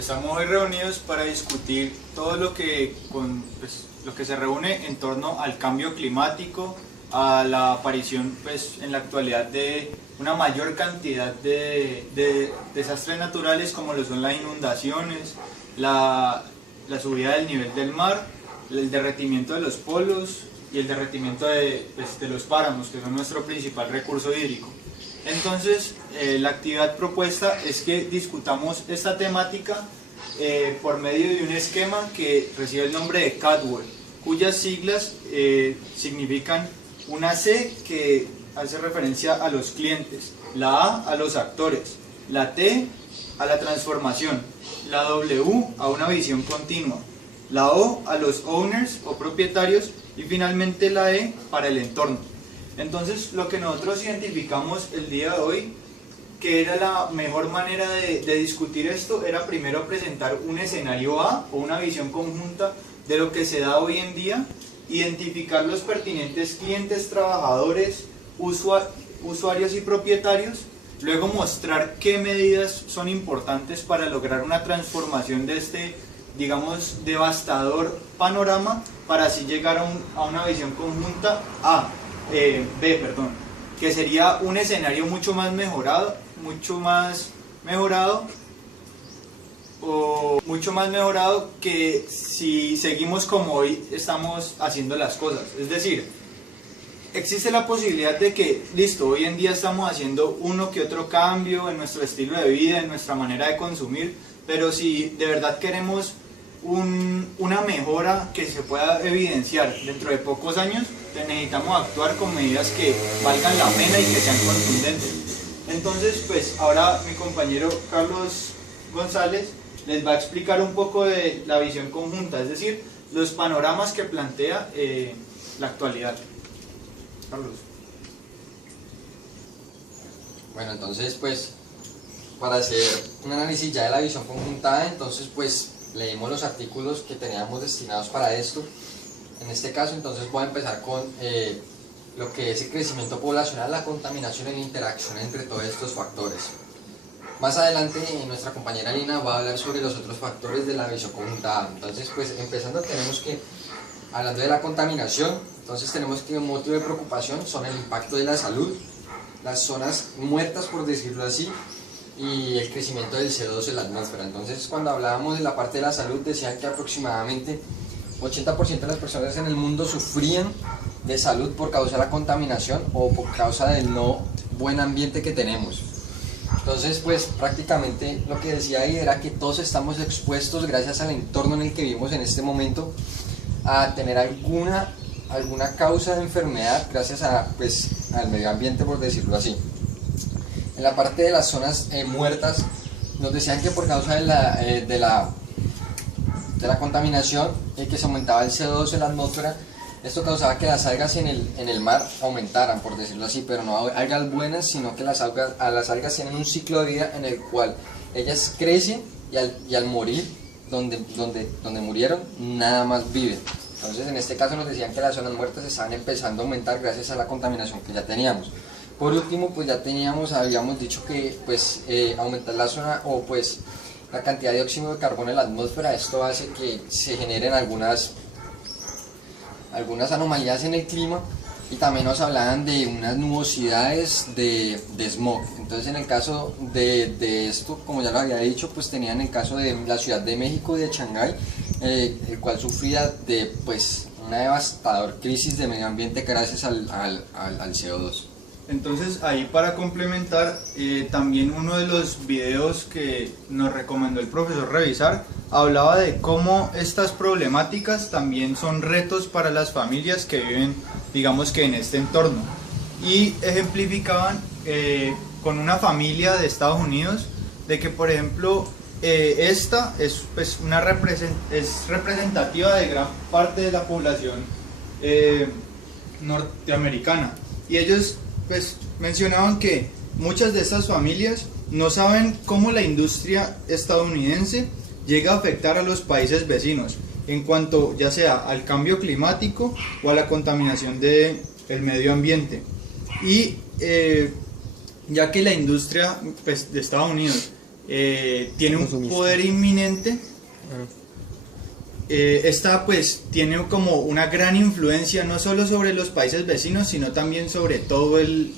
Estamos hoy reunidos para discutir todo lo que, lo que se reúne en torno al cambio climático, a la aparición en la actualidad de una mayor cantidad de desastres naturales como lo son las inundaciones, la subida del nivel del mar, el derretimiento de los polos y el derretimiento de los páramos, que son nuestro principal recurso hídrico. Entonces, la actividad propuesta es que discutamos esta temática por medio de un esquema que recibe el nombre de CATWELL, cuyas siglas significan una C que hace referencia a los clientes, la A a los actores, la T a la transformación, la W a una visión continua, la O a los owners o propietarios y finalmente la E para el entorno. Entonces, lo que nosotros identificamos el día de hoy, que era la mejor manera de discutir esto, era primero presentar un escenario A o una visión conjunta de lo que se da hoy en día, identificar los pertinentes clientes, trabajadores, usuarios y propietarios, luego mostrar qué medidas son importantes para lograr una transformación de este, digamos, devastador panorama, para así llegar a una visión conjunta que sería un escenario mucho más mejorado que si seguimos como hoy estamos haciendo las cosas. Es decir, existe la posibilidad de que, listo, hoy en día estamos haciendo uno que otro cambio en nuestro estilo de vida, en nuestra manera de consumir, pero si de verdad queremos una mejora que se pueda evidenciar dentro de pocos años, necesitamos actuar con medidas que valgan la pena y que sean contundentes. Entonces, ahora mi compañero Carlos González les va a explicar un poco de la visión conjunta, es decir, los panoramas que plantea la actualidad. Carlos. Bueno, entonces para hacer un análisis ya de la visión conjunta, entonces leímos los artículos que teníamos destinados para esto. En este caso, entonces voy a empezar con lo que es el crecimiento poblacional, la contaminación y la interacción entre todos estos factores. Más adelante nuestra compañera Lina va a hablar sobre los otros factores de la visión conjunta. Entonces, empezando, tenemos que, hablando de la contaminación, entonces tenemos que un motivo de preocupación son el impacto de la salud, las zonas muertas, por decirlo así, y el crecimiento del CO2 en la atmósfera. Entonces, cuando hablábamos de la parte de la salud, decían que aproximadamente 80% de las personas en el mundo sufrían de salud por causa de la contaminación o por causa del no buen ambiente que tenemos. Entonces, prácticamente lo que decía ahí era que todos estamos expuestos, gracias al entorno en el que vivimos en este momento, a tener alguna causa de enfermedad gracias al medio ambiente, por decirlo así. En la parte de las zonas muertas, nos decían que por causa de la contaminación, que se aumentaba el CO2 en la atmósfera, esto causaba que las algas en el mar aumentaran, por decirlo así, pero no algas buenas, sino que las algas tienen un ciclo de vida en el cual ellas crecen y al morir, donde murieron, nada más viven. Entonces, en este caso nos decían que las zonas muertas estaban empezando a aumentar gracias a la contaminación que ya teníamos. Por último, habíamos dicho que aumentar la zona la cantidad de dióxido de carbono en la atmósfera, esto hace que se generen algunas anomalías en el clima, y también nos hablaban de unas nubosidades de smog. Entonces, en el caso de esto, como ya lo había dicho, tenían el caso de la Ciudad de México y de Shanghái, el cual sufría de una devastadora crisis de medio ambiente gracias al CO2. Entonces, ahí para complementar, también uno de los videos que nos recomendó el profesor revisar hablaba de cómo estas problemáticas también son retos para las familias que viven, digamos que en este entorno, y ejemplificaban con una familia de Estados Unidos de que, por ejemplo, esta es representativa de gran parte de la población norteamericana, y ellos mencionaban que muchas de estas familias no saben cómo la industria estadounidense llega a afectar a los países vecinos en cuanto ya sea al cambio climático o a la contaminación del medio ambiente. Y ya que la industria de Estados Unidos tiene un Consumista. poder inminente. Esta pues tiene como una gran influencia no solo sobre los países vecinos, sino también sobre todo el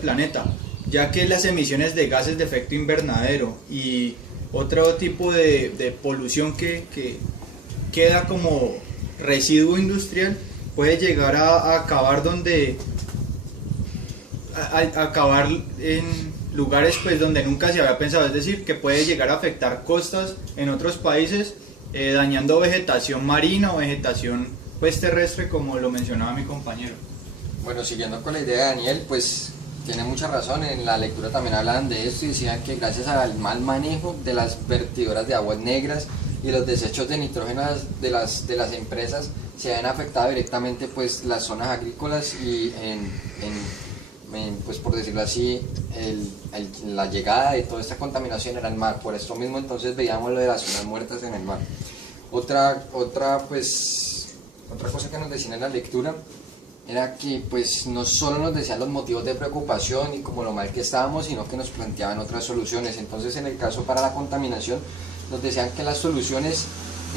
planeta, ya que las emisiones de gases de efecto invernadero y otro tipo de polución que queda como residuo industrial puede llegar a acabar a acabar en lugares pues donde nunca se había pensado, es decir, que puede llegar a afectar costas en otros países, dañando vegetación marina o vegetación pues terrestre, como lo mencionaba mi compañero. Bueno, siguiendo con la idea de Daniel, pues tiene mucha razón. En la lectura también hablaban de esto y decían que gracias al mal manejo de las vertidoras de aguas negras y los desechos de nitrógeno de las empresas, se han afectado directamente pues las zonas agrícolas y pues por decirlo así, la llegada de toda esta contaminación era el mar. Por esto mismo entonces veíamos lo de las zonas muertas en el mar. Otra cosa que nos decían en la lectura era que pues no solo nos decían los motivos de preocupación y como lo mal que estábamos, sino que nos planteaban otras soluciones. Entonces, en el caso para la contaminación, nos decían que las soluciones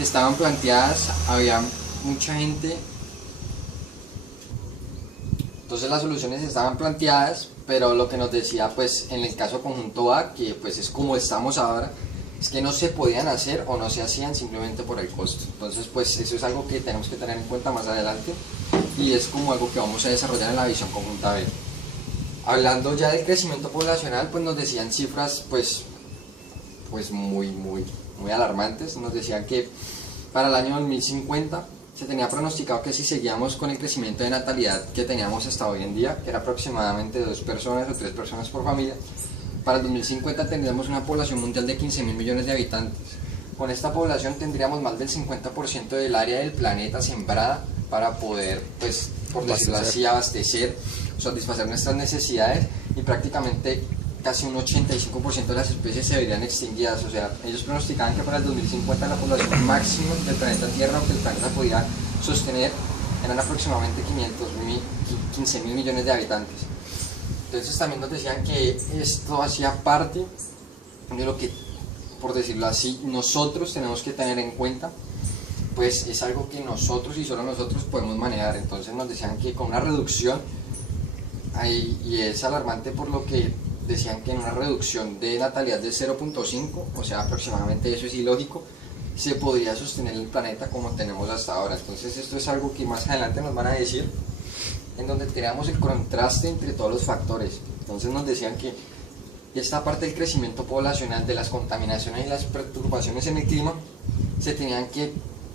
estaban planteadas, había mucha gente. Entonces las soluciones estaban planteadas, pero lo que nos decía pues en el caso conjunto A, que pues es como estamos ahora, es que no se podían hacer o no se hacían simplemente por el costo. Entonces pues eso es algo que tenemos que tener en cuenta más adelante y es como algo que vamos a desarrollar en la visión conjunta B. Hablando ya del crecimiento poblacional, pues nos decían cifras pues muy alarmantes. Nos decían que para el año 2050 se tenía pronosticado que si seguíamos con el crecimiento de natalidad que teníamos hasta hoy en día, que era aproximadamente 2 personas o 3 personas por familia, para el 2050 tendríamos una población mundial de 15.000 millones de habitantes. Con esta población tendríamos más del 50% del área del planeta sembrada para poder, pues, por decirlo así, abastecer o satisfacer nuestras necesidades, y prácticamente casi un 85% de las especies se verían extinguidas. O sea, ellos pronosticaban que para el 2050 la población máxima del planeta Tierra, o que el planeta podía sostener, eran aproximadamente 15.000 millones de habitantes. Entonces también nos decían que esto hacía parte de lo que, por decirlo así, nosotros tenemos que tener en cuenta, pues es algo que nosotros y solo nosotros podemos manejar. Entonces nos decían que con una reducción, y es alarmante por lo que decían que en una reducción de natalidad de 0.5, o sea, aproximadamente eso es ilógico, se podría sostener el planeta como tenemos hasta ahora. Entonces esto es algo que más adelante nos van a decir, en donde tenemos el contraste entre todos los factores. Entonces nos decían que esta parte del crecimiento poblacional, de las contaminaciones y las perturbaciones en el clima, se tenían que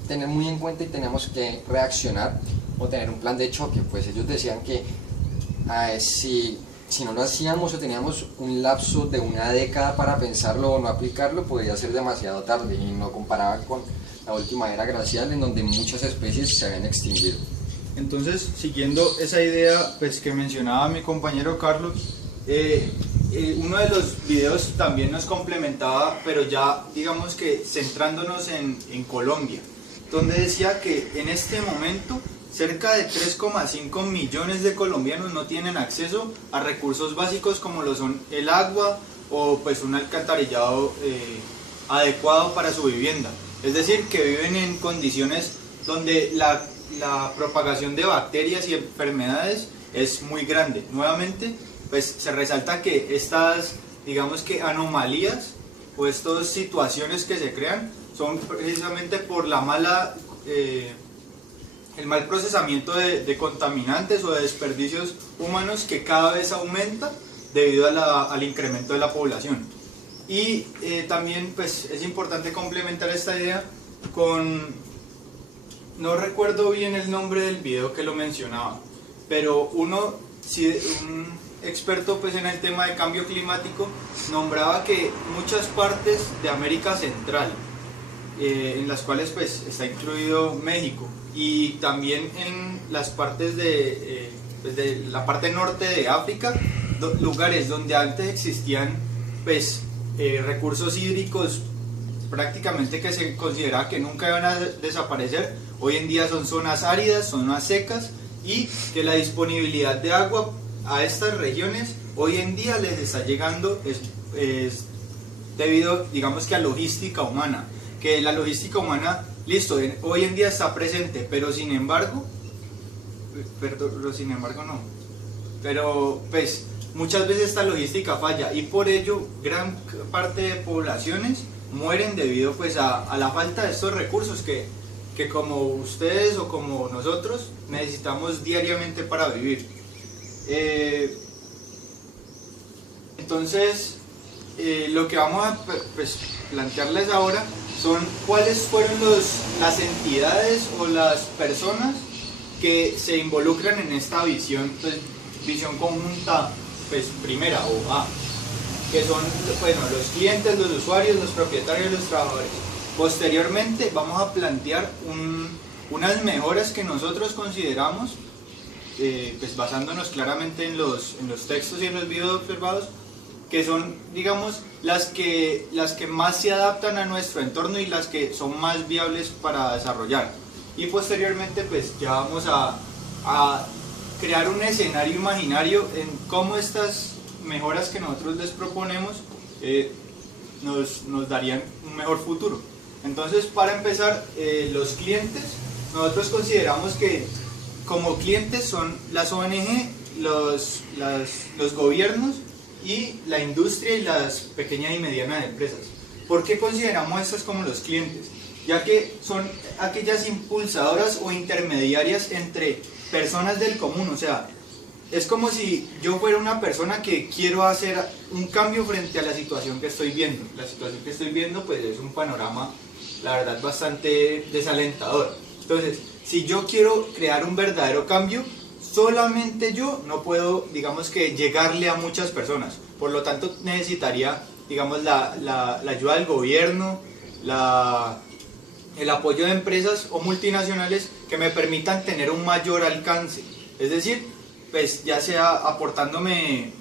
tener muy en cuenta y teníamos que reaccionar o tener un plan de choque. Pues ellos decían que si no lo hacíamos o teníamos un lapso de una década para pensarlo o no aplicarlo, podría ser demasiado tarde, y no comparaban con la última era glacial, en donde muchas especies se habían extinguido. Entonces, siguiendo esa idea pues, que mencionaba mi compañero Carlos, uno de los videos también nos complementaba, pero ya digamos que centrándonos en Colombia, donde decía que en este momento cerca de 3,5 millones de colombianos no tienen acceso a recursos básicos como lo son el agua o pues un alcantarillado adecuado para su vivienda. Es decir, que viven en condiciones donde la propagación de bacterias y enfermedades es muy grande. Nuevamente, pues se resalta que estas, digamos que anomalías o estas situaciones que se crean son precisamente por la el mal procesamiento de contaminantes o de desperdicios humanos, que cada vez aumenta debido al incremento de la población. Y también pues es importante complementar esta idea con, no recuerdo bien el nombre del video que lo mencionaba, pero un experto pues en el tema de cambio climático nombraba que muchas partes de América Central, en las cuales pues está incluido México, y también en las partes de la parte norte de África, lugares donde antes existían pues recursos hídricos prácticamente que se consideraba que nunca iban a desaparecer, hoy en día son zonas áridas, zonas secas, y que la disponibilidad de agua a estas regiones hoy en día les está llegando debido, digamos que a logística humana, que la logística humana, listo, hoy en día está presente, pero sin embargo no, pero pues muchas veces esta logística falla y por ello gran parte de poblaciones mueren debido pues a la falta de estos recursos que como ustedes o como nosotros necesitamos diariamente para vivir. Entonces lo que vamos a pues, plantearles ahora son cuáles fueron las entidades o las personas que se involucran en esta visión, pues, visión conjunta pues, primera o A, que son bueno, los clientes, los usuarios, los propietarios, los trabajadores. Posteriormente vamos a plantear unas mejoras que nosotros consideramos, pues basándonos claramente en los textos y en los videos observados, que son, digamos, las que más se adaptan a nuestro entorno y las que son más viables para desarrollar. Y posteriormente pues ya vamos a crear un escenario imaginario en cómo estas mejoras que nosotros les proponemos nos darían un mejor futuro. Entonces, para empezar, los clientes, nosotros consideramos que como clientes son las ONG, los gobiernos y la industria y las pequeñas y medianas empresas. ¿Por qué consideramos estas como los clientes? Ya que son aquellas impulsadoras o intermediarias entre personas del común, o sea, es como si yo fuera una persona que quiero hacer un cambio frente a la situación que estoy viendo. La situación que estoy viendo pues es un panorama, la verdad, bastante desalentador. Entonces, si yo quiero crear un verdadero cambio, solamente yo no puedo, digamos que, llegarle a muchas personas. Por lo tanto, necesitaría, digamos, la ayuda del gobierno, el apoyo de empresas o multinacionales que me permitan tener un mayor alcance. Es decir, pues ya sea aportándome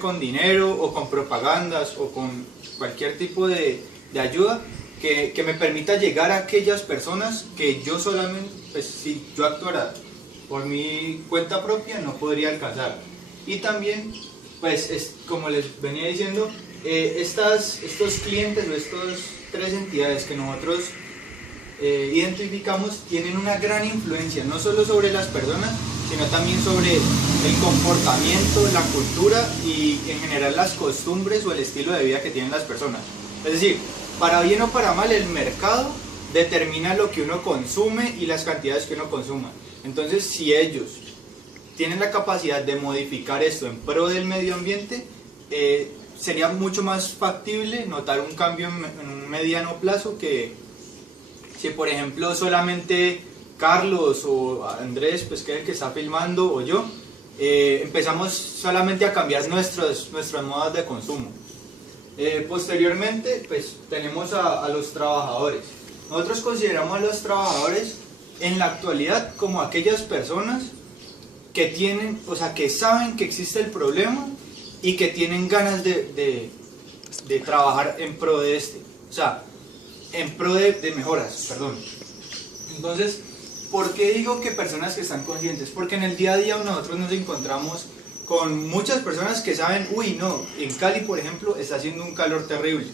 con dinero o con propagandas o con cualquier tipo de ayuda que me permita llegar a aquellas personas que yo solamente, pues si yo actuara por mi cuenta propia no podría alcanzar. Y también, pues como les venía diciendo, estos clientes o estas tres entidades que nosotros identificamos tienen una gran influencia, no solo sobre las personas, sino también sobre el comportamiento, la cultura y en general las costumbres o el estilo de vida que tienen las personas. Es decir, para bien o para mal, el mercado determina lo que uno consume y las cantidades que uno consuma. Entonces, si ellos tienen la capacidad de modificar esto en pro del medio ambiente, sería mucho más factible notar un cambio en un mediano plazo que si, por ejemplo, solamente Carlos o Andrés, pues que es el que está filmando, o yo, empezamos solamente a cambiar nuestros modos de consumo. Posteriormente, pues tenemos a los trabajadores. Nosotros consideramos a los trabajadores en la actualidad como aquellas personas que tienen, o sea, que saben que existe el problema y que tienen ganas de trabajar en pro de o sea, en pro de mejoras, perdón. Entonces, ¿por qué digo que personas que están conscientes? Porque en el día a día nosotros nos encontramos con muchas personas que saben, uy, no, en Cali, por ejemplo, está haciendo un calor terrible,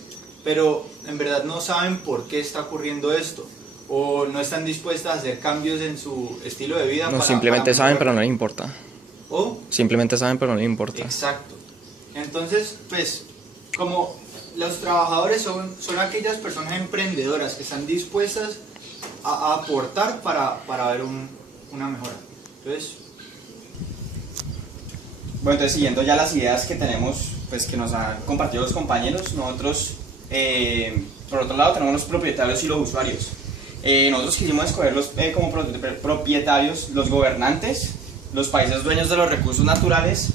pero en verdad no saben por qué está ocurriendo esto, o no están dispuestas a hacer cambios en su estilo de vida. No, simplemente saben, pero no les importa. ¿O? Simplemente saben, pero no les importa. Exacto. Entonces, pues, como los trabajadores son aquellas personas emprendedoras que están dispuestas a aportar para ver una mejora. Entonces, bueno, entonces siguiendo ya las ideas que tenemos, pues que nos han compartido los compañeros, nosotros, por otro lado, tenemos los propietarios y los usuarios. Nosotros quisimos escogerlos como propietarios, los gobernantes, los países dueños de los recursos naturales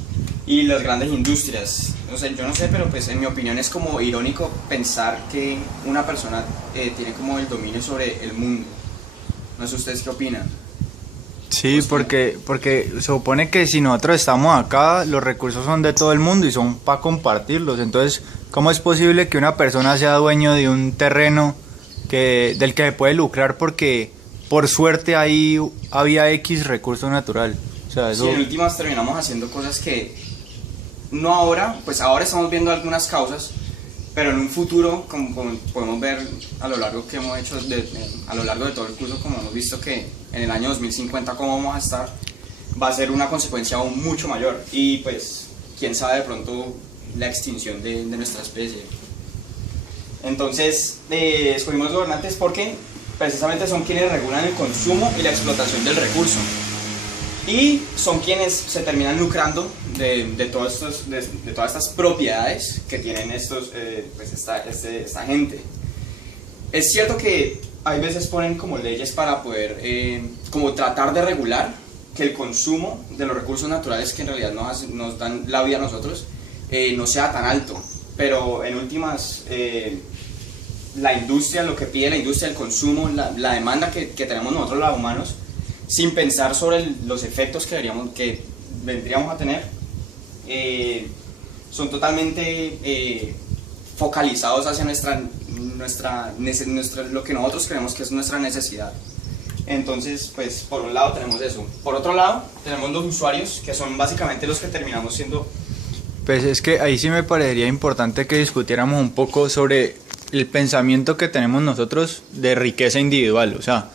y las grandes industrias. No sé, yo no sé, pero pues en mi opinión es como irónico pensar que una persona tiene como el dominio sobre el mundo. No sé ustedes qué opinan. sí, porque se supone que si nosotros estamos acá, los recursos son de todo el mundo y son para compartirlos. Entonces, ¿cómo es posible que una persona sea dueño de un terreno del que se puede lucrar porque por suerte ahí había X recurso natural? O sea, eso... Sí, en últimas terminamos haciendo cosas que no ahora, pues ahora estamos viendo algunas causas, pero en un futuro, como podemos ver a lo largo que hemos hecho, a lo largo de todo el curso, como hemos visto que en el año 2050 cómo vamos a estar, va a ser una consecuencia aún mucho mayor y pues quién sabe de pronto la extinción de nuestra especie. Entonces escogimos gobernantes porque precisamente son quienes regulan el consumo y la explotación del recurso y son quienes se terminan lucrando de todas estas propiedades que tienen esta gente. Es cierto que hay veces ponen como leyes para poder como tratar de regular que el consumo de los recursos naturales que en realidad nos dan la vida a nosotros no sea tan alto, pero en últimas la industria, lo que pide la industria, el consumo, la demanda que tenemos nosotros los humanos, sin pensar sobre los efectos que vendríamos a tener, son totalmente focalizados hacia lo que nosotros creemos que es nuestra necesidad. Entonces, pues por un lado tenemos eso. Por otro lado, tenemos los usuarios, que son básicamente los que terminamos siendo... Pues es que ahí sí me parecería importante que discutiéramos un poco sobre el pensamiento que tenemos nosotros de riqueza individual. O sea,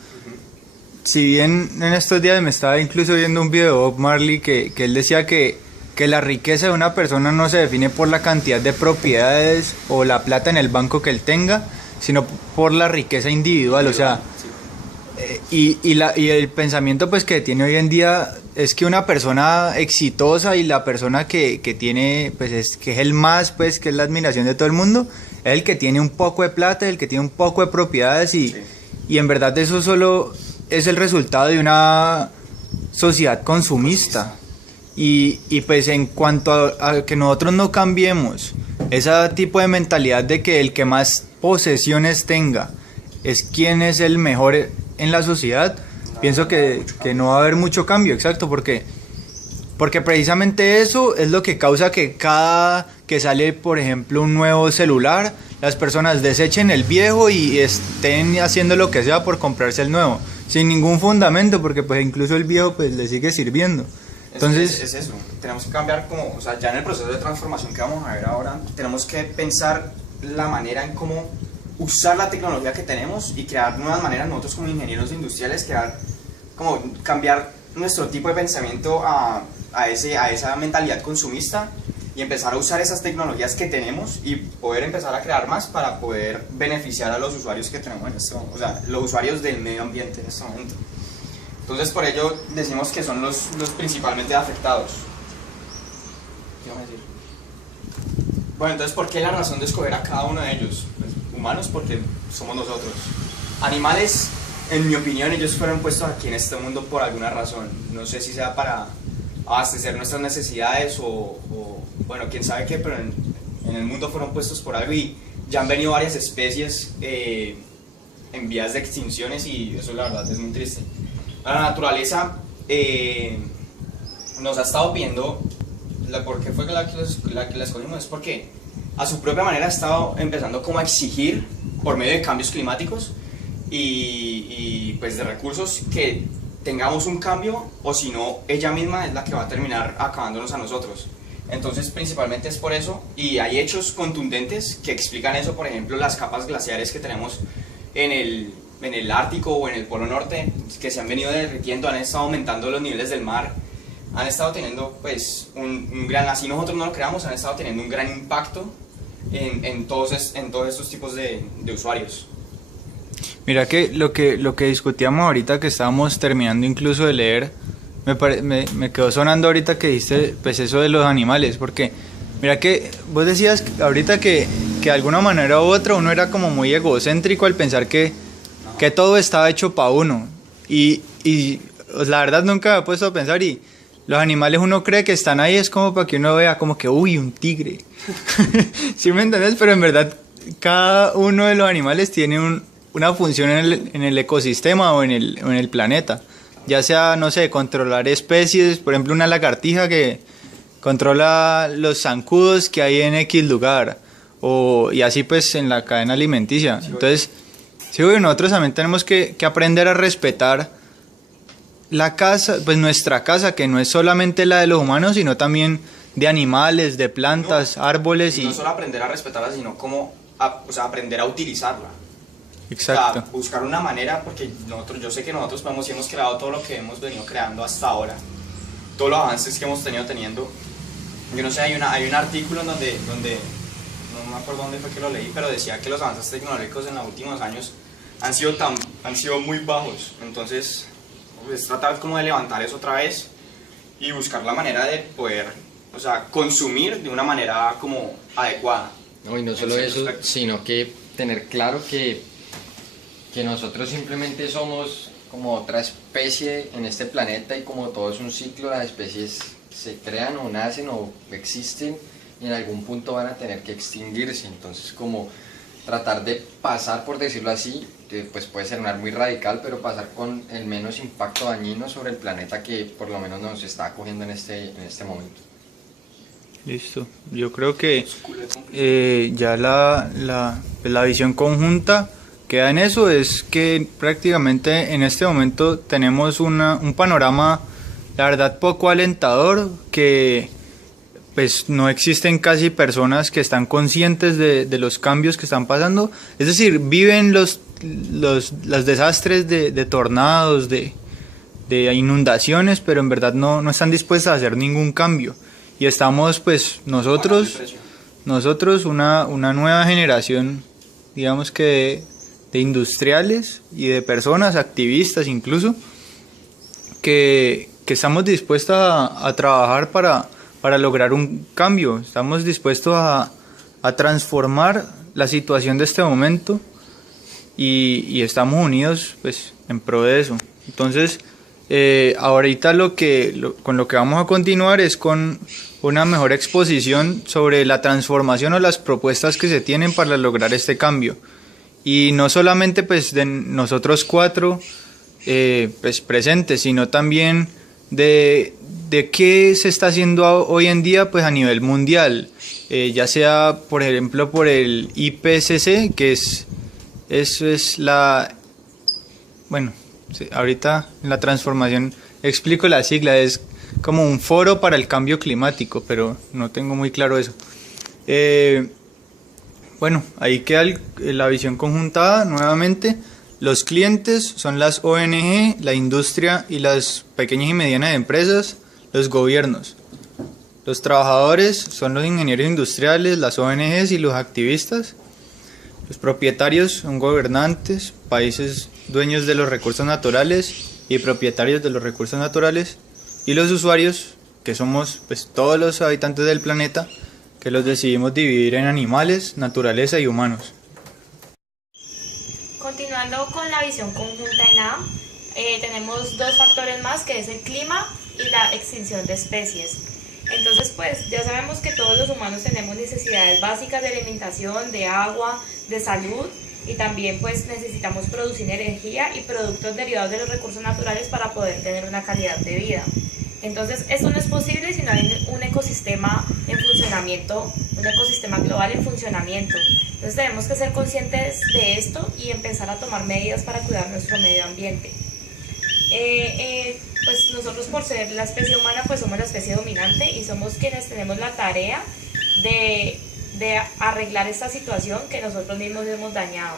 si bien en estos días me estaba incluso viendo un video de Bob Marley que él decía que la riqueza de una persona no se define por la cantidad de propiedades o la plata en el banco que él tenga, sino por la riqueza individual. O sea, y el pensamiento pues que tiene hoy en día es que una persona exitosa y la persona que tiene, pues que es el más, pues que es la admiración de todo el mundo, es el que tiene un poco de plata, el que tiene un poco de propiedades y en verdad eso solo es el resultado de una sociedad consumista. Y pues en cuanto a que nosotros no cambiemos ese tipo de mentalidad de que el que más posesiones tenga es quien es el mejor en la sociedad, pienso que no va a haber mucho cambio, exacto, porque precisamente eso es lo que causa que cada que sale, por ejemplo, un nuevo celular, las personas desechen el viejo y estén haciendo lo que sea por comprarse el nuevo, sin ningún fundamento, porque pues incluso el viejo pues le sigue sirviendo. Entonces es eso, tenemos que cambiar como, o sea, ya en el proceso de transformación que vamos a ver ahora, tenemos que pensar la manera en cómo usar la tecnología que tenemos y crear nuevas maneras, nosotros como ingenieros industriales, cambiar nuestro tipo de pensamiento a esa mentalidad consumista y empezar a usar esas tecnologías que tenemos y poder empezar a crear más para poder beneficiar a los usuarios que tenemos en este momento, o sea, los usuarios del medio ambiente en este momento. Entonces por ello decimos que son los principalmente afectados. ¿Qué vamos a decir? Bueno, entonces ¿por qué la razón de escoger a cada uno de ellos? Pues, humanos porque somos nosotros. Animales, en mi opinión, ellos fueron puestos aquí en este mundo por alguna razón. No sé si sea para abastecer nuestras necesidades o bueno, quién sabe qué, pero en el mundo fueron puestos por algo y ya han venido varias especies en vías de extinciones y eso la verdad es muy triste. La naturaleza nos ha estado pidiendo, ¿por qué fue la que la escogimos? Es porque a su propia manera ha estado empezando como a exigir por medio de cambios climáticos y pues de recursos que tengamos un cambio, o si no, ella misma es la que va a terminar acabándonos a nosotros. Entonces principalmente es por eso, y hay hechos contundentes que explican eso. Por ejemplo, las capas glaciares que tenemos en el Ártico o en el Polo Norte, que se han venido derritiendo, han estado aumentando los niveles del mar, han estado teniendo pues un gran, así nosotros no lo creamos, han estado teniendo un gran impacto en todos estos tipos de usuarios. Mira que lo que discutíamos ahorita, que estábamos terminando incluso de leer, me quedó sonando ahorita que dijiste pues eso de los animales, porque mira que vos decías ahorita que de alguna manera u otra uno era como muy egocéntrico al pensar que todo estaba hecho para uno y pues, la verdad nunca me he puesto a pensar, y los animales uno cree que están ahí es como para que uno vea como que uy, un tigre. ¿Sí me entendés? Pero en verdad cada uno de los animales tiene una función en el ecosistema o en el planeta, ya sea, no sé, controlar especies, por ejemplo una lagartija que controla los zancudos que hay en X lugar, y así pues en la cadena alimenticia. Entonces, sí, nosotros también tenemos que aprender a respetar la casa, pues nuestra casa, que no es solamente la de los humanos, sino también de animales, de plantas, árboles Y no solo aprender a respetarla, sino como o sea, aprender a utilizarla. Exacto. O sea, buscar una manera, porque yo sé que nosotros sí hemos creado todo lo que hemos venido creando hasta ahora, todos los avances que hemos teniendo. Yo no sé, hay un artículo en donde no me acuerdo dónde fue que lo leí, pero decía que los avances tecnológicos en los últimos años han sido muy bajos. Entonces, es tratar como de levantar eso otra vez y buscar la manera de poder, o sea, consumir de una manera como adecuada. No, y no solo eso, sino que tener claro que nosotros simplemente somos como otra especie en este planeta, y como todo es un ciclo, las especies se crean o nacen o existen y en algún punto van a tener que extinguirse. Entonces, como tratar de pasar, por decirlo así, pues puede sonar muy radical, pero pasar con el menos impacto dañino sobre el planeta que por lo menos nos está acogiendo en este momento. Listo. Yo creo que ya la visión conjunta queda en eso, es que prácticamente en este momento tenemos un panorama, la verdad, poco alentador, que pues no existen casi personas que están conscientes de los cambios que están pasando. Es decir, viven los desastres de tornados, de inundaciones, pero en verdad no están dispuestas a hacer ningún cambio. Y estamos pues nosotros una nueva generación, digamos que de industriales y de personas, activistas incluso, que estamos dispuestos a trabajar para lograr un cambio. Estamos dispuestos a transformar la situación de este momento y estamos unidos pues en pro de eso. Entonces, ahorita con lo que vamos a continuar es con una mejor exposición sobre la transformación o las propuestas que se tienen para lograr este cambio. Y no solamente pues de nosotros cuatro pues presentes, sino también de qué se está haciendo hoy en día pues a nivel mundial, ya sea por ejemplo por el IPCC, que eso es bueno, sí, ahorita en la transformación explico la sigla, es como un foro para el cambio climático, pero no tengo muy claro eso. Bueno, ahí queda la visión conjuntada nuevamente. Los clientes son las ONG, la industria y las pequeñas y medianas empresas, los gobiernos. Los trabajadores son los ingenieros industriales, las ONGs y los activistas. Los propietarios son gobernantes, países dueños de los recursos naturales y propietarios de los recursos naturales. Y los usuarios, que somos pues todos los habitantes del planeta, que los decidimos dividir en animales, naturaleza y humanos. Continuando con la visión conjunta en A, tenemos dos factores más, que es el clima y la extinción de especies. Entonces pues ya sabemos que todos los humanos tenemos necesidades básicas de alimentación, de agua, de salud, y también pues necesitamos producir energía y productos derivados de los recursos naturales para poder tener una calidad de vida. Entonces esto no es posible si no hay un ecosistema en funcionamiento, un ecosistema global en funcionamiento. Entonces tenemos que ser conscientes de esto y empezar a tomar medidas para cuidar nuestro medio ambiente. Pues nosotros, por ser la especie humana, pues somos la especie dominante y somos quienes tenemos la tarea de arreglar esta situación que nosotros mismos hemos dañado.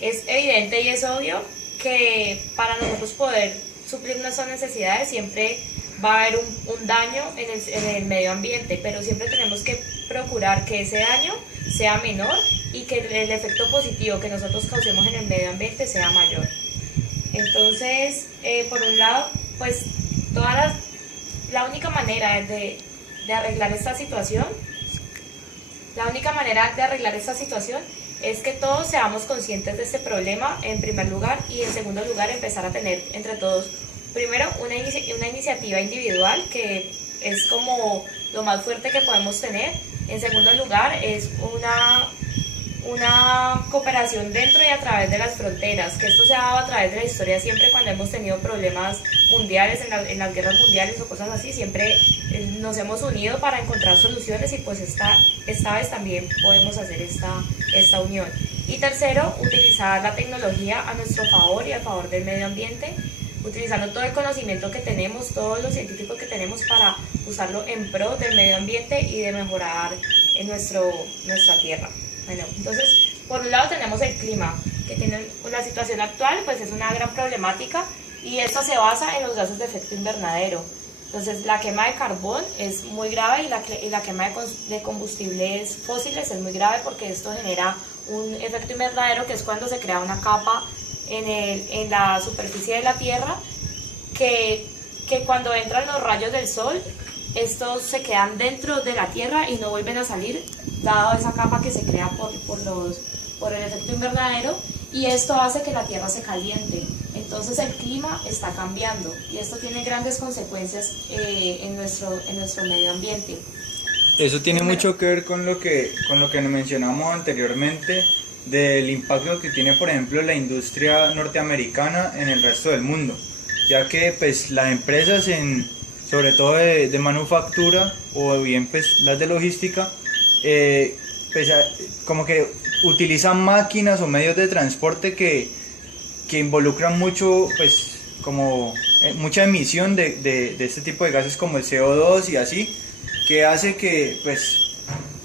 Es evidente y es obvio que para nosotros poder suplir nuestras necesidades siempre va a haber un daño en el medio ambiente, pero siempre tenemos que procurar que ese daño sea menor y que el efecto positivo que nosotros causemos en el medio ambiente sea mayor. Entonces, por un lado, pues la única manera de arreglar esta situación, es que todos seamos conscientes de este problema en primer lugar, y en segundo lugar empezar a tener entre todos, primero, una iniciativa individual, que es como lo más fuerte que podemos tener. En segundo lugar, es una cooperación dentro y a través de las fronteras, que esto se ha dado a través de la historia. Siempre cuando hemos tenido problemas mundiales, en las guerras mundiales o cosas así, siempre nos hemos unido para encontrar soluciones, y pues esta vez también podemos hacer esta unión. Y tercero, utilizar la tecnología a nuestro favor y a favor del medio ambiente, utilizando todo el conocimiento que tenemos, todo lo científico que tenemos para usarlo en pro del medio ambiente y de mejorar en nuestra tierra. Bueno, entonces, por un lado tenemos el clima, que tiene la situación actual, pues es una gran problemática y esto se basa en los gases de efecto invernadero. Entonces, la quema de carbón es muy grave y la quema de combustibles fósiles es muy grave porque esto genera un efecto invernadero que es cuando se crea una capa en la superficie de la Tierra que cuando entran los rayos del sol, estos se quedan dentro de la Tierra y no vuelven a salir, dado esa capa que se crea por el efecto invernadero, y esto hace que la Tierra se caliente. Entonces el clima está cambiando y esto tiene grandes consecuencias en nuestro medio ambiente. Eso tiene mucho que ver con lo que mencionamos anteriormente del impacto que tiene, por ejemplo, la industria norteamericana en el resto del mundo, ya que pues las empresas sobre todo de manufactura o bien pues las de logística pues como que utilizan máquinas o medios de transporte que involucran mucho pues como mucha emisión de este tipo de gases como el CO2 y así, que hace que pues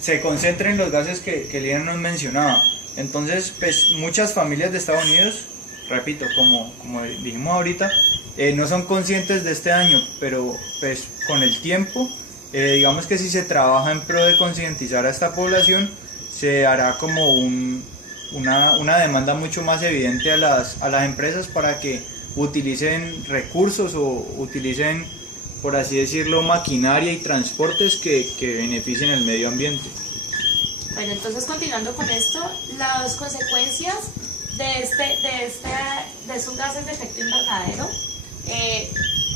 se concentren los gases que Liliana nos mencionaba. Entonces pues muchas familias de Estados Unidos, repito, como dijimos ahorita, no son conscientes de este daño, pero pues con el tiempo digamos que si se trabaja en pro de concientizar a esta población, se hará como una demanda mucho más evidente a las empresas para que utilicen recursos o utilicen, por así decirlo, maquinaria y transportes que beneficien el medio ambiente. Bueno, entonces continuando con esto, las consecuencias de esos gases de efecto invernadero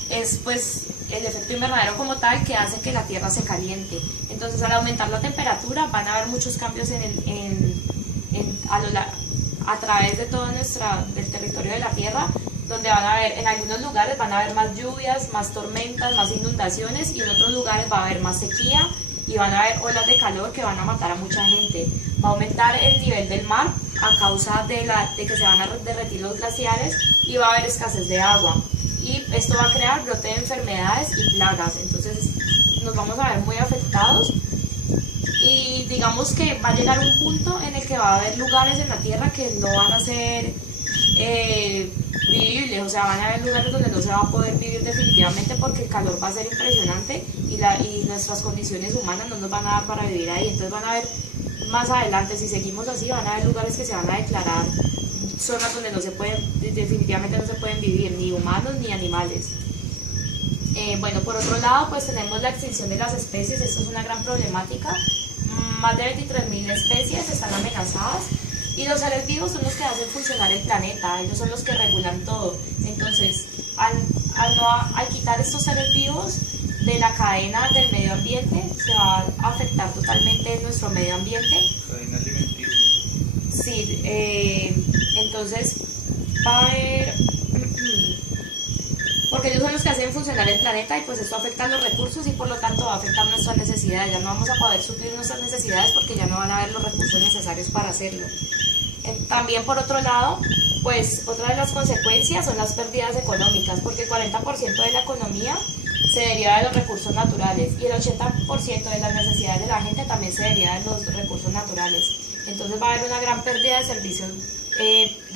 es pues el efecto invernadero como tal que hace que la Tierra se caliente. Entonces al aumentar la temperatura van a haber muchos cambios a través de todo del territorio de la Tierra, donde van a haber, en algunos lugares van a haber más lluvias, más tormentas, más inundaciones, y en otros lugares va a haber más sequía y van a haber olas de calor que van a matar a mucha gente. Va a aumentar el nivel del mar a causa de que se van a derretir los glaciares y va a haber escasez de agua. Y esto va a crear brote de enfermedades y plagas, entonces nos vamos a ver muy afectados y digamos que va a llegar un punto en el que va a haber lugares en la Tierra que no van a ser vivibles, o sea, van a haber lugares donde no se va a poder vivir definitivamente porque el calor va a ser impresionante y nuestras condiciones humanas no nos van a dar para vivir ahí. Entonces van a haber más adelante, si seguimos así, van a haber lugares que se van a declarar zonas donde definitivamente no se pueden vivir ni humanos ni animales. Bueno, por otro lado, pues tenemos la extinción de las especies. Esto es una gran problemática. Más de 23.000 especies están amenazadas y los seres vivos son los que hacen funcionar el planeta, ellos son los que regulan todo. Entonces, al quitar estos seres vivos de la cadena del medio ambiente, se va a afectar totalmente nuestro medio ambiente. Cadena alimenticia. Sí, entonces va a haber, porque ellos son los que hacen funcionar el planeta y pues esto afecta a los recursos y por lo tanto va a afectar nuestras necesidades. Ya no vamos a poder suplir nuestras necesidades porque ya no van a haber los recursos necesarios para hacerlo. También por otro lado, pues otra de las consecuencias son las pérdidas económicas, porque el 40% de la economía se deriva de los recursos naturales y el 80% de las necesidades de la gente también se deriva de los recursos naturales. Entonces va a haber una gran pérdida de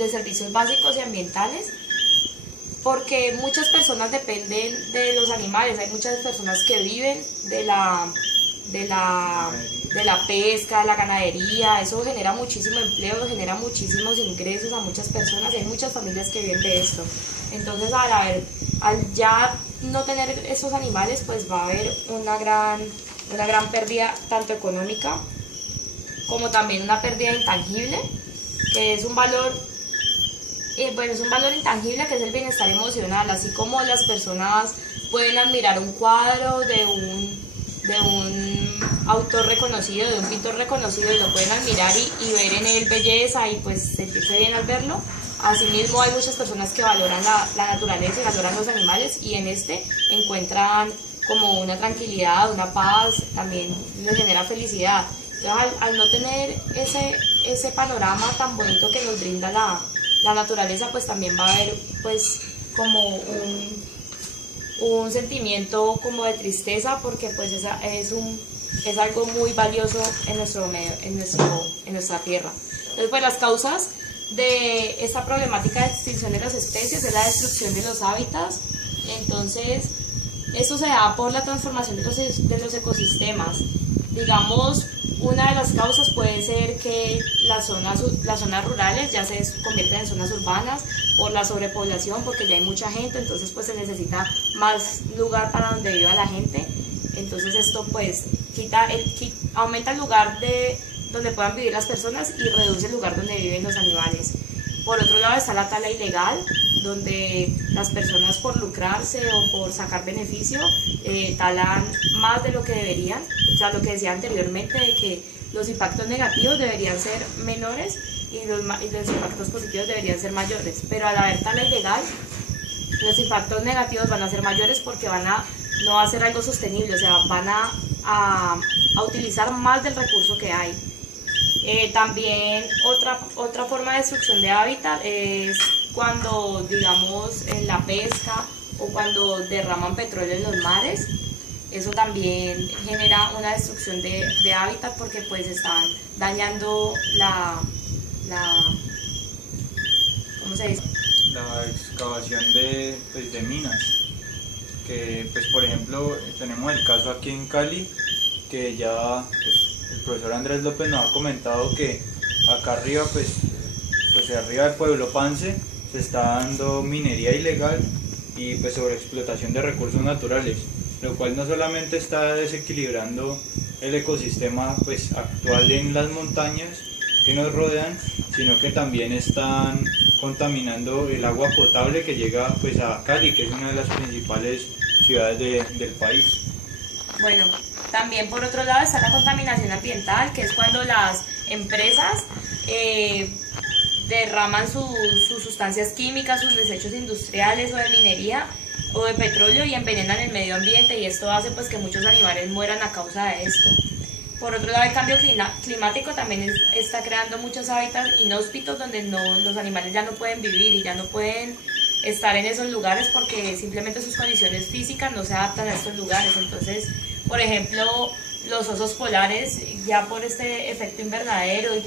servicios básicos y ambientales, porque muchas personas dependen de los animales. Hay muchas personas que viven de la pesca, de la ganadería. Eso genera muchísimo empleo, genera muchísimos ingresos a muchas personas. Hay muchas familias que viven de esto. Entonces al ya no tener esos animales, pues va a haber una gran pérdida tanto económica como también una pérdida intangible, que es un valor intangible, que es el bienestar emocional. Así como las personas pueden admirar un cuadro de un autor reconocido, de un pintor reconocido, y lo pueden admirar y ver en él belleza y pues sentirse bien al verlo. Asimismo hay muchas personas que valoran la naturaleza y valoran los animales y en encuentran como una tranquilidad, una paz, también les genera felicidad. Entonces al no tener ese panorama tan bonito que nos brinda la naturaleza, pues también va a haber pues como un sentimiento como de tristeza, porque pues es algo muy valioso en nuestro medio, en nuestra tierra. Entonces, pues las causas de esta problemática de extinción de las especies es la destrucción de los hábitats. Entonces, eso se da por la transformación de los ecosistemas. Digamos, una de las causas puede ser que las zonas rurales ya se convierten en zonas urbanas por la sobrepoblación, porque ya hay mucha gente, entonces pues se necesita más lugar para donde viva la gente. Entonces esto pues aumenta el lugar donde puedan vivir las personas y reduce el lugar donde viven los animales. Por otro lado está la tala ilegal, donde las personas por lucrarse o por sacar beneficio talan más de lo que deberían. O sea, lo que decía anteriormente, de que los impactos negativos deberían ser menores y los impactos positivos deberían ser mayores. Pero al haber tala ilegal, los impactos negativos van a ser mayores porque no va a ser algo sostenible, o sea, van a utilizar más del recurso que hay. También otra forma de destrucción de hábitat es cuando, digamos, en la pesca o cuando derraman petróleo en los mares. Eso también genera una destrucción de hábitat porque pues están dañando ¿cómo se dice? La excavación de minas, que pues por ejemplo tenemos el caso aquí en Cali, que ya pues, el profesor Andrés López nos ha comentado que acá arriba pues arriba del pueblo Pance se está dando minería ilegal y pues sobreexplotación de recursos naturales, lo cual no solamente está desequilibrando el ecosistema pues actual en las montañas que nos rodean, sino que también están contaminando el agua potable que llega pues a Cali, que es una de las principales ciudades del país. Bueno, también por otro lado está la contaminación ambiental, que es cuando las empresas derraman sus sustancias químicas, sus desechos industriales o de minería o de petróleo y envenenan el medio ambiente, y esto hace pues que muchos animales mueran a causa de esto. Por otro lado, el cambio climático también está creando muchos hábitats inhóspitos donde los animales ya no pueden vivir y ya no pueden estar en esos lugares porque simplemente sus condiciones físicas no se adaptan a estos lugares. Entonces, por ejemplo, los osos polares, ya por este efecto invernadero y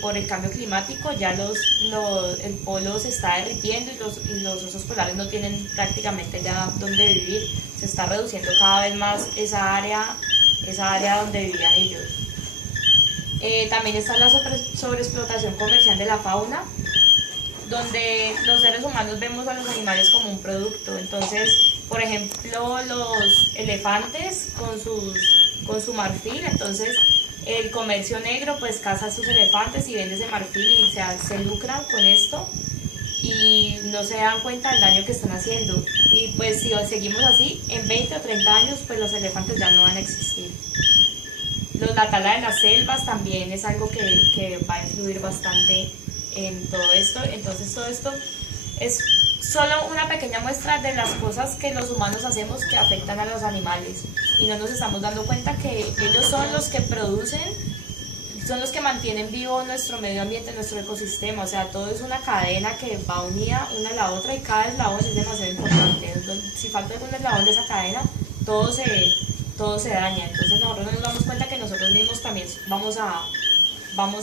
por el cambio climático, ya el polo se está derritiendo y los osos polares no tienen prácticamente ya dónde vivir. Se está reduciendo cada vez más esa área donde vivían ellos. También está la sobreexplotación comercial de la fauna, donde los seres humanos vemos a los animales como un producto. Entonces, por ejemplo, los elefantes con su marfil, entonces el comercio negro pues caza sus elefantes y vende ese marfil y se lucran con esto y no se dan cuenta del daño que están haciendo. Y pues si seguimos así, en 20 o 30 años pues los elefantes ya no van a existir. La tala de las selvas también es algo que va a influir bastante en todo esto. Entonces todo esto es solo una pequeña muestra de las cosas que los humanos hacemos que afectan a los animales y no nos estamos dando cuenta que ellos son los que producen, son los que mantienen vivo nuestro medio ambiente, nuestro ecosistema. O sea, todo es una cadena que va unida una a la otra y cada eslabón es demasiado importante. Si falta algún eslabón de esa cadena, todo se daña. Entonces nosotros no nos damos cuenta que nosotros mismos también vamos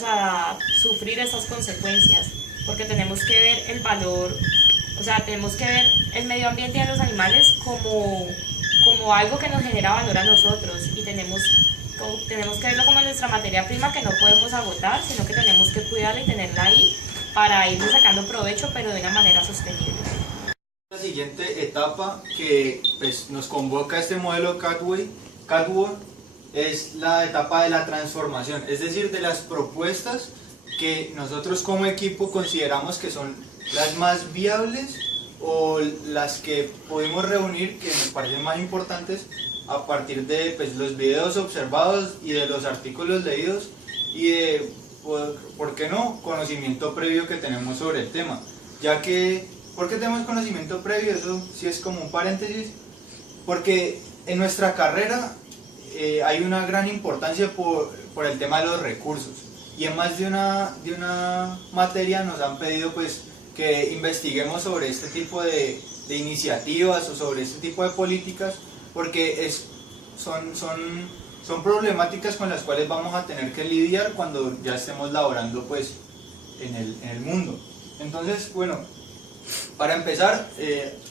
a sufrir esas consecuencias, porque tenemos que ver el valor, o sea, tenemos que ver el medio ambiente y a los animales como algo que nos genera valor a nosotros, y tenemos que verlo como nuestra materia prima que no podemos agotar, sino que tenemos que cuidarla y tenerla ahí para irle sacando provecho, pero de una manera sostenible. La siguiente etapa que pues, nos convoca este modelo Catwork es la etapa de la transformación, es decir, de las propuestas que nosotros como equipo consideramos que son las más viables o las que pudimos reunir, que nos parecen más importantes a partir de pues, los videos observados y de los artículos leídos y de, ¿por qué no?, conocimiento previo que tenemos sobre el tema. Ya que, ¿por qué tenemos conocimiento previo? Eso sí es como un paréntesis, porque en nuestra carrera hay una gran importancia por el tema de los recursos, y en más de una materia nos han pedido pues que investiguemos sobre este tipo de iniciativas o sobre este tipo de políticas, porque son problemáticas con las cuales vamos a tener que lidiar cuando ya estemos laborando pues en el mundo. Entonces, bueno, para empezar,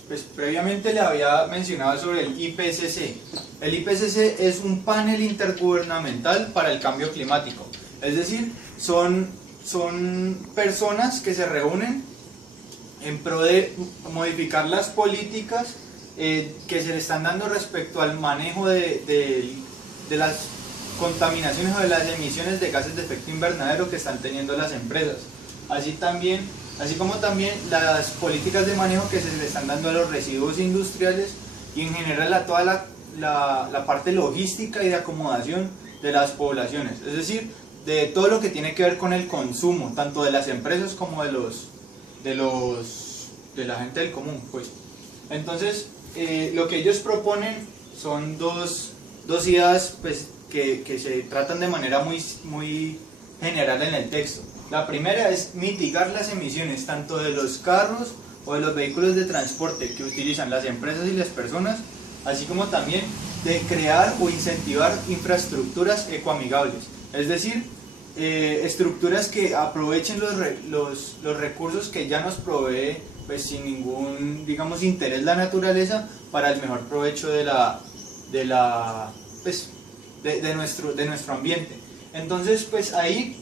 pues previamente le había mencionado sobre el IPCC. El IPCC es un panel intergubernamental para el cambio climático, es decir, son personas que se reúnen en pro de modificar las políticas que se le están dando respecto al manejo de las contaminaciones o de las emisiones de gases de efecto invernadero que están teniendo las empresas, así como también las políticas de manejo que se le están dando a los residuos industriales y en general a toda la parte logística y de acomodación de las poblaciones, es decir, de todo lo que tiene que ver con el consumo, tanto de las empresas como de la gente del común, pues. Entonces, lo que ellos proponen son dos ideas pues, que se tratan de manera muy general en el texto. La primera es mitigar las emisiones tanto de los carros o de los vehículos de transporte que utilizan las empresas y las personas, así como también de crear o incentivar infraestructuras ecoamigables, es decir, estructuras que aprovechen los recursos que ya nos provee pues, sin ningún, digamos, interés la naturaleza para el mejor provecho de nuestro ambiente. Entonces, pues ahí,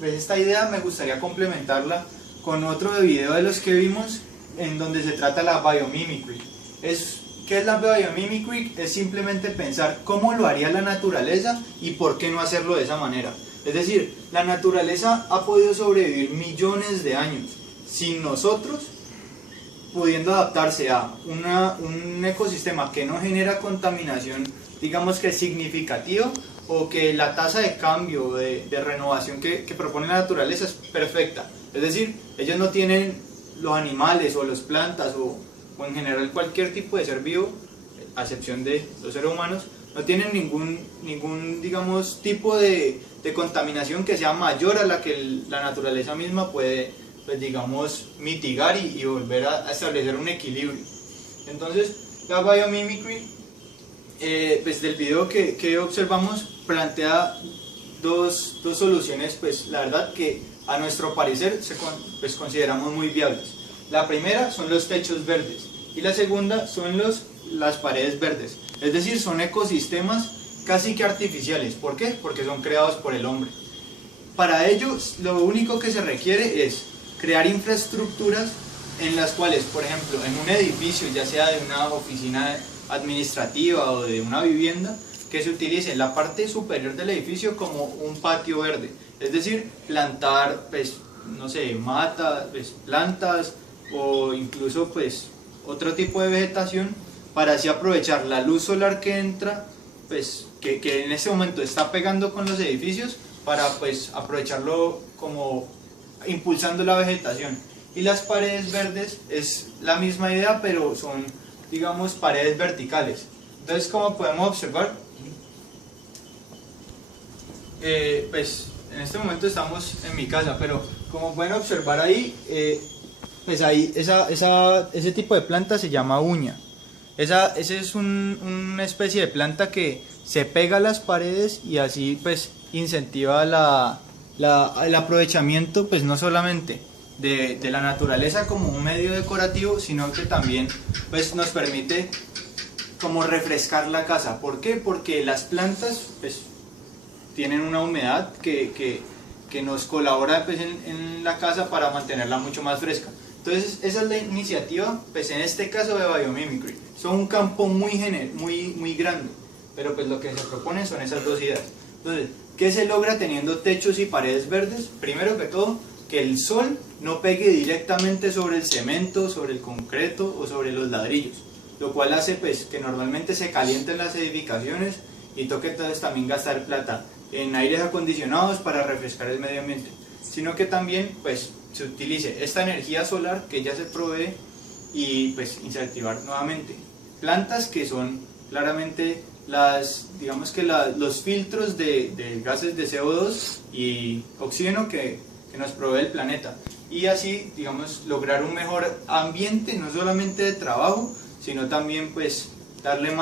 pues esta idea me gustaría complementarla con otro video de los que vimos en donde se trata la biomimicry. ¿Qué es la biomimicry? Es simplemente pensar cómo lo haría la naturaleza y por qué no hacerlo de esa manera. Es decir, la naturaleza ha podido sobrevivir millones de años sin nosotros, pudiendo adaptarse a un ecosistema que no genera contaminación, digamos que significativa, o que la tasa de cambio, de renovación que propone la naturaleza es perfecta. Es decir, ellos no tienen los animales o las plantas o en general cualquier tipo de ser vivo, a excepción de los seres humanos, no tienen ningún digamos, tipo de contaminación que sea mayor a la que la naturaleza misma puede, pues, digamos, mitigar y volver a establecer un equilibrio. Entonces, la biomimicry, pues del video que observamos, plantea dos soluciones, pues la verdad que a nuestro parecer pues, consideramos muy viables. La primera son los techos verdes y la segunda son las paredes verdes, es decir, son ecosistemas casi que artificiales. ¿Por qué? Porque son creados por el hombre. Para ello, lo único que se requiere es crear infraestructuras en las cuales, por ejemplo, en un edificio, ya sea de una oficina administrativa o de una vivienda, que se utilice la parte superior del edificio como un patio verde, es decir, plantar, pues, no sé, matas, pues, plantas o incluso pues otro tipo de vegetación para así aprovechar la luz solar que entra, pues que en este momento está pegando con los edificios, para pues aprovecharlo como impulsando la vegetación. Y las paredes verdes es la misma idea, pero son, digamos, paredes verticales. Entonces, como podemos observar, pues en este momento estamos en mi casa, pero como pueden observar ahí, pues ahí ese tipo de planta se llama uña. Ese es una especie de planta que se pega a las paredes y así pues incentiva el aprovechamiento, pues no solamente de la naturaleza como un medio decorativo, sino que también pues nos permite como refrescar la casa. ¿Por qué? Porque las plantas pues tienen una humedad que nos colabora pues, en la casa para mantenerla mucho más fresca. Entonces esa es la iniciativa, pues en este caso de biomimicry. Son un campo muy grande, pero pues lo que se propone son esas dos ideas. Entonces, ¿qué se logra teniendo techos y paredes verdes? Primero que todo, que el sol no pegue directamente sobre el cemento, sobre el concreto o sobre los ladrillos, lo cual hace pues que normalmente se calienten las edificaciones y toque entonces también gastar plata en aires acondicionados para refrescar el medio ambiente, sino que también pues se utilice esta energía solar que ya se provee y pues incentivar nuevamente plantas que son claramente digamos que los filtros de gases de CO2 y oxígeno que nos provee el planeta. y así, digamos, lograr un mejor ambiente, no solamente de trabajo, sino también pues darle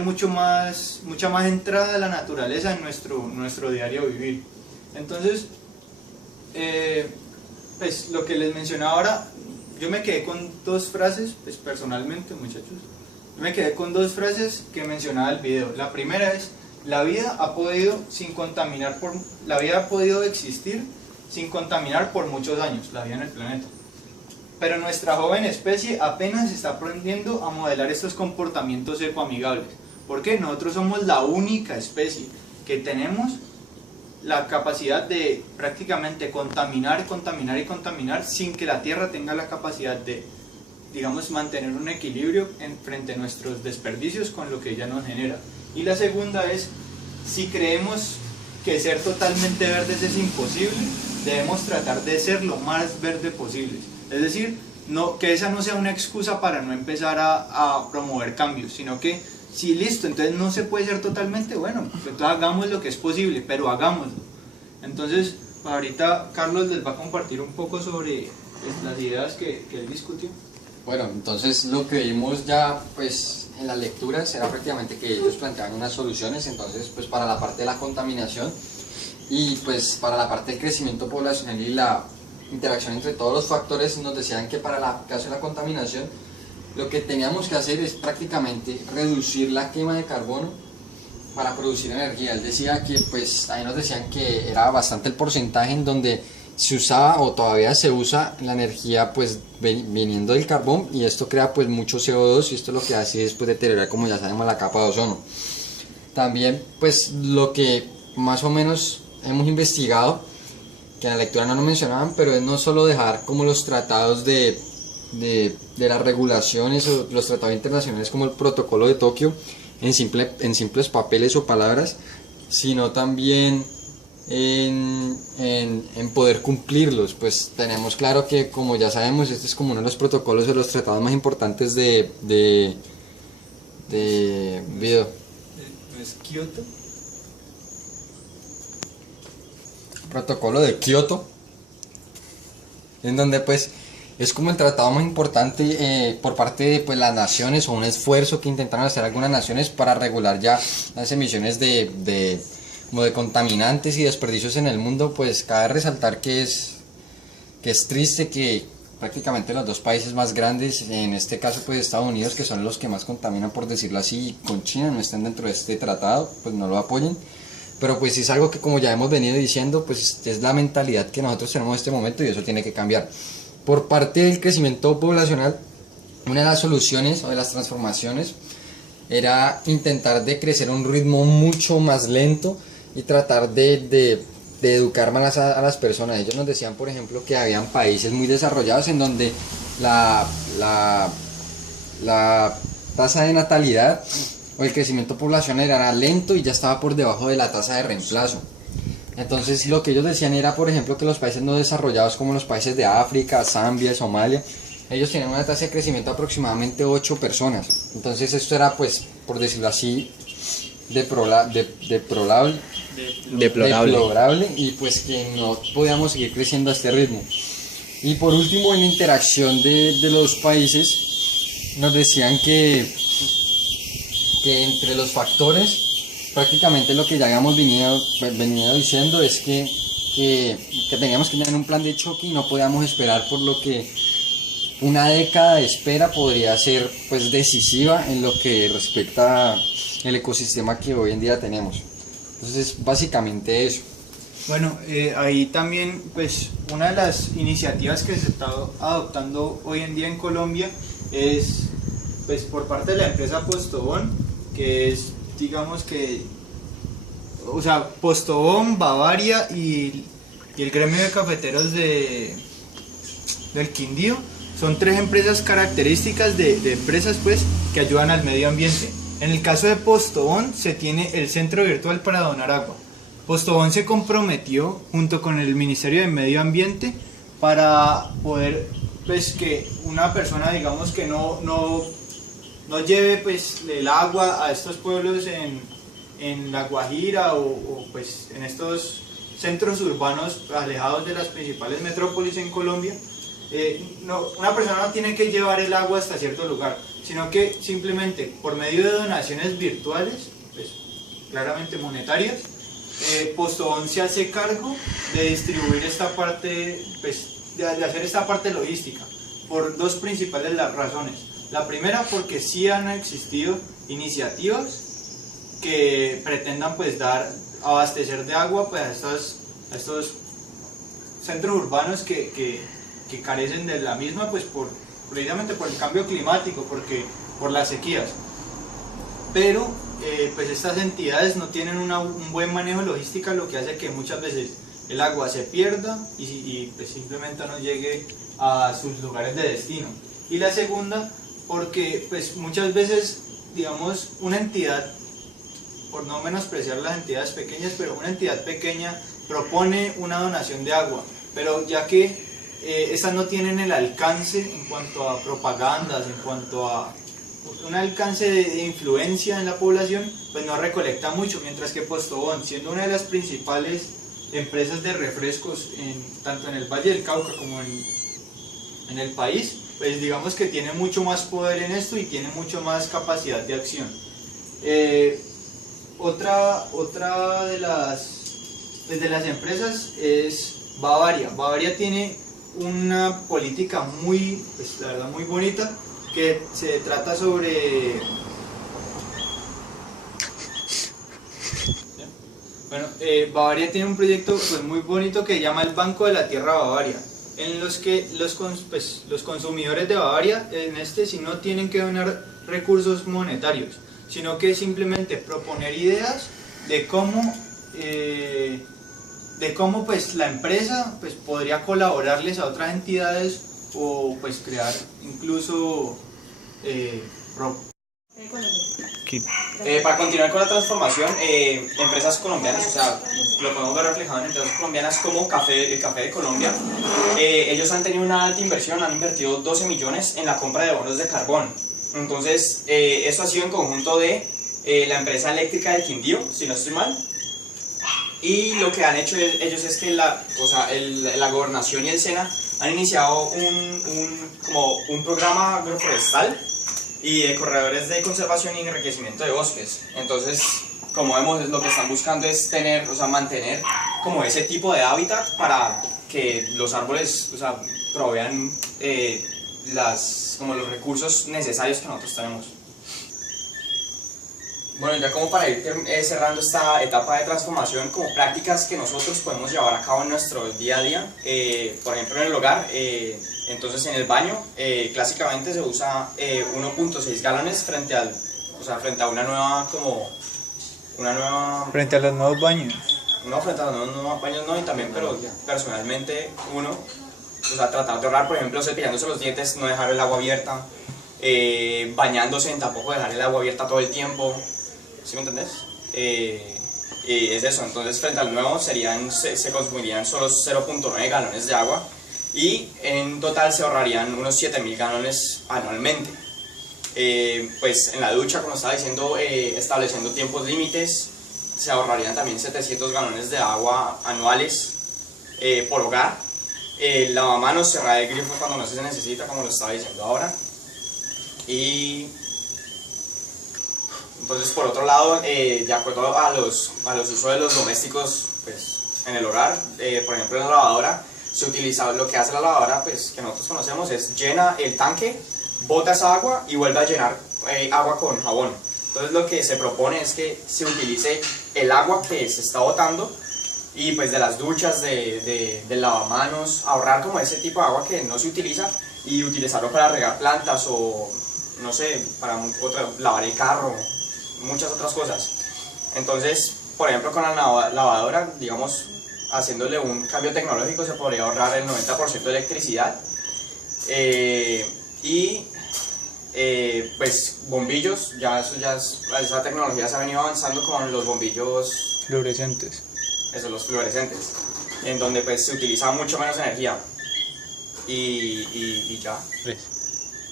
mucha más entrada a la naturaleza en nuestro diario vivir. Entonces, pues lo que les mencionaba ahora, yo me quedé con dos frases, pues personalmente, muchachos, yo me quedé con dos frases que mencionaba el video. La primera es: la vida ha podido existir sin contaminar por muchos años, la vida en el planeta. Pero nuestra joven especie apenas está aprendiendo a modelar estos comportamientos ecoamigables. ¿Por qué? Nosotros somos la única especie que tenemos la capacidad de prácticamente contaminar sin que la Tierra tenga la capacidad de, digamos, mantener un equilibrio frente a nuestros desperdicios con lo que ella nos genera. Y la segunda es: si creemos que ser totalmente verdes es imposible, debemos tratar de ser lo más verde posible. Es decir, que esa no sea una excusa para no empezar a promover cambios, sino que si listo, entonces no se puede ser totalmente bueno, pues entonces hagamos lo que es posible, pero hagámoslo. Entonces, ahorita Carlos les va a compartir un poco sobre las ideas que él discutió. Bueno, entonces lo que vimos ya pues en las lecturas era prácticamente que ellos planteaban unas soluciones. Entonces pues para la parte de la contaminación y pues para la parte del crecimiento poblacional y la interacción entre todos los factores, nos decían que para el caso de la contaminación lo que teníamos que hacer es prácticamente reducir la quema de carbono para producir energía. Él decía que pues ahí nos decían que era bastante el porcentaje en donde se usaba o todavía se usa la energía pues viniendo del carbón, y esto crea pues mucho CO2, y esto lo que hace es pues deteriorar, como ya sabemos, la capa de ozono. También pues lo que más o menos hemos investigado, que en la lectura no lo mencionaban, pero es no solo dejar como los tratados de las regulaciones o los tratados internacionales como el protocolo de Tokio en simples papeles o palabras, sino también en poder cumplirlos. Pues tenemos claro que, como ya sabemos, este es como uno de los protocolos de los tratados más importantes de video. ¿No es Kioto? Protocolo de Kioto, en donde pues es como el tratado más importante por parte de pues las naciones, o un esfuerzo que intentaron hacer algunas naciones para regular ya las emisiones como de contaminantes y desperdicios en el mundo. Pues cabe resaltar que es triste que prácticamente los dos países más grandes, en este caso pues Estados Unidos, que son los que más contaminan, por decirlo así, con China, no estén dentro de este tratado, pues no lo apoyen. Pero pues es algo que, como ya hemos venido diciendo, pues es la mentalidad que nosotros tenemos en este momento, y eso tiene que cambiar. Por parte del crecimiento poblacional, una de las soluciones o de las transformaciones era intentar de crecer a un ritmo mucho más lento y tratar de educar más a las personas. Ellos nos decían, por ejemplo, que habían países muy desarrollados en donde la tasa de natalidad o el crecimiento poblacional era lento y ya estaba por debajo de la tasa de reemplazo. Entonces lo que ellos decían era, por ejemplo, que los países no desarrollados, como los países de África, Zambia, Somalia, ellos tienen una tasa de crecimiento de aproximadamente 8 personas. Entonces esto era, pues, por decirlo así, deplorable, y pues que no podíamos seguir creciendo a este ritmo. Y por último, en la interacción de los países, nos decían que entre los factores, prácticamente lo que ya habíamos venido diciendo es que teníamos que tener un plan de choque y no podíamos esperar, por lo que una década de espera podría ser pues decisiva en lo que respecta al ecosistema que hoy en día tenemos. Entonces básicamente eso. Bueno, ahí también pues una de las iniciativas que se está adoptando hoy en día en Colombia es pues por parte de la empresa Postobón, que es, digamos que, o sea, Postobón, Bavaria y el gremio de cafeteros del Quindío son tres empresas características de empresas pues que ayudan al medio ambiente. En el caso de Postobón se tiene el centro virtual para donar agua. Postobón se comprometió junto con el Ministerio de Medio Ambiente para poder pues que una persona, digamos, que no lleve pues el agua a estos pueblos en La Guajira o pues en estos centros urbanos alejados de las principales metrópolis en Colombia, una persona no tiene que llevar el agua hasta cierto lugar, sino que simplemente por medio de donaciones virtuales, pues, claramente monetarias, Postobón se hace cargo de distribuir esta parte, pues, de hacer esta parte logística, por dos principales razones. La primera, porque sí han existido iniciativas que pretendan pues abastecer de agua pues, a estos centros urbanos que carecen de la misma pues precisamente por el cambio climático, por las sequías. Pero pues estas entidades no tienen un buen manejo de logística, lo que hace que muchas veces el agua se pierda y pues simplemente no llegue a sus lugares de destino. Y la segunda, porque pues muchas veces, digamos, una entidad, por no menospreciar las entidades pequeñas, pero una entidad pequeña propone una donación de agua, pero ya que estas no tienen el alcance en cuanto a propagandas, en cuanto a un alcance de influencia en la población, pues no recolecta mucho, mientras que Postobón, siendo una de las principales empresas de refrescos tanto en el Valle del Cauca como en el país, pues digamos que tiene mucho más poder en esto y tiene mucho más capacidad de acción. Otra de las empresas es Bavaria. Bavaria tiene una política muy, pues, la verdad, muy bonita, que se trata sobre... Bueno, Bavaria tiene un proyecto pues, muy bonito que se llama el Banco de la Tierra Bavaria, en los que los consumidores de Bavaria sí no tienen que donar recursos monetarios, sino que simplemente proponer ideas de cómo pues, la empresa pues, podría colaborarles a otras entidades o pues, crear incluso para continuar con la transformación, empresas colombianas, o sea, lo podemos ver reflejado en empresas colombianas como el Café de Colombia, ellos han tenido una alta inversión, han invertido 12 millones en la compra de bonos de carbón. Entonces, esto ha sido en conjunto de la empresa eléctrica del Quindío, si no estoy mal, y lo que han hecho ellos es que la gobernación y el SENA han iniciado un programa agroforestal y de corredores de conservación y enriquecimiento de bosques. Entonces, como vemos, lo que están buscando es mantener como ese tipo de hábitat para que los árboles, provean como los recursos necesarios que nosotros tenemos. Bueno, ya como para ir cerrando esta etapa de transformación, como prácticas que nosotros podemos llevar a cabo en nuestro día a día, por ejemplo en el hogar, entonces en el baño, clásicamente se usa 1.6 galones frente a una nueva, frente a los nuevos baños. No, frente a los nuevos baños no, y también, pero personalmente tratar de ahorrar, por ejemplo, cepillándose los dientes, no dejar el agua abierta, bañándose, tampoco dejar el agua abierta todo el tiempo. ¿Sí me entendés? Es eso, entonces frente al nuevo se consumirían solo 0.9 galones de agua y en total se ahorrarían unos 7.000 galones anualmente. Pues en la ducha, como estaba diciendo, estableciendo tiempos límites, se ahorrarían también 700 galones de agua anuales por hogar. Lavamanos, cerrar el grifo cuando no se necesita, como lo estaba diciendo ahora. Y entonces, por otro lado, de acuerdo a los usos de los domésticos pues, en el hogar, por ejemplo en la lavadora, se utiliza lo que hace la lavadora, pues, que nosotros conocemos, es llena el tanque, bota esa agua y vuelve a llenar agua con jabón. Entonces lo que se propone es que se utilice el agua que se está botando y pues de las duchas, del lavamanos, ahorrar como ese tipo de agua que no se utiliza y utilizarlo para regar plantas o no sé, para lavar el carro, muchas otras cosas. Entonces, por ejemplo, con la lavadora, digamos, haciéndole un cambio tecnológico se podría ahorrar el 90% de electricidad. Pues bombillos, esa tecnología se ha venido avanzando con los bombillos Fluorescentes. Los fluorescentes, en donde pues se utiliza mucho menos energía y ya.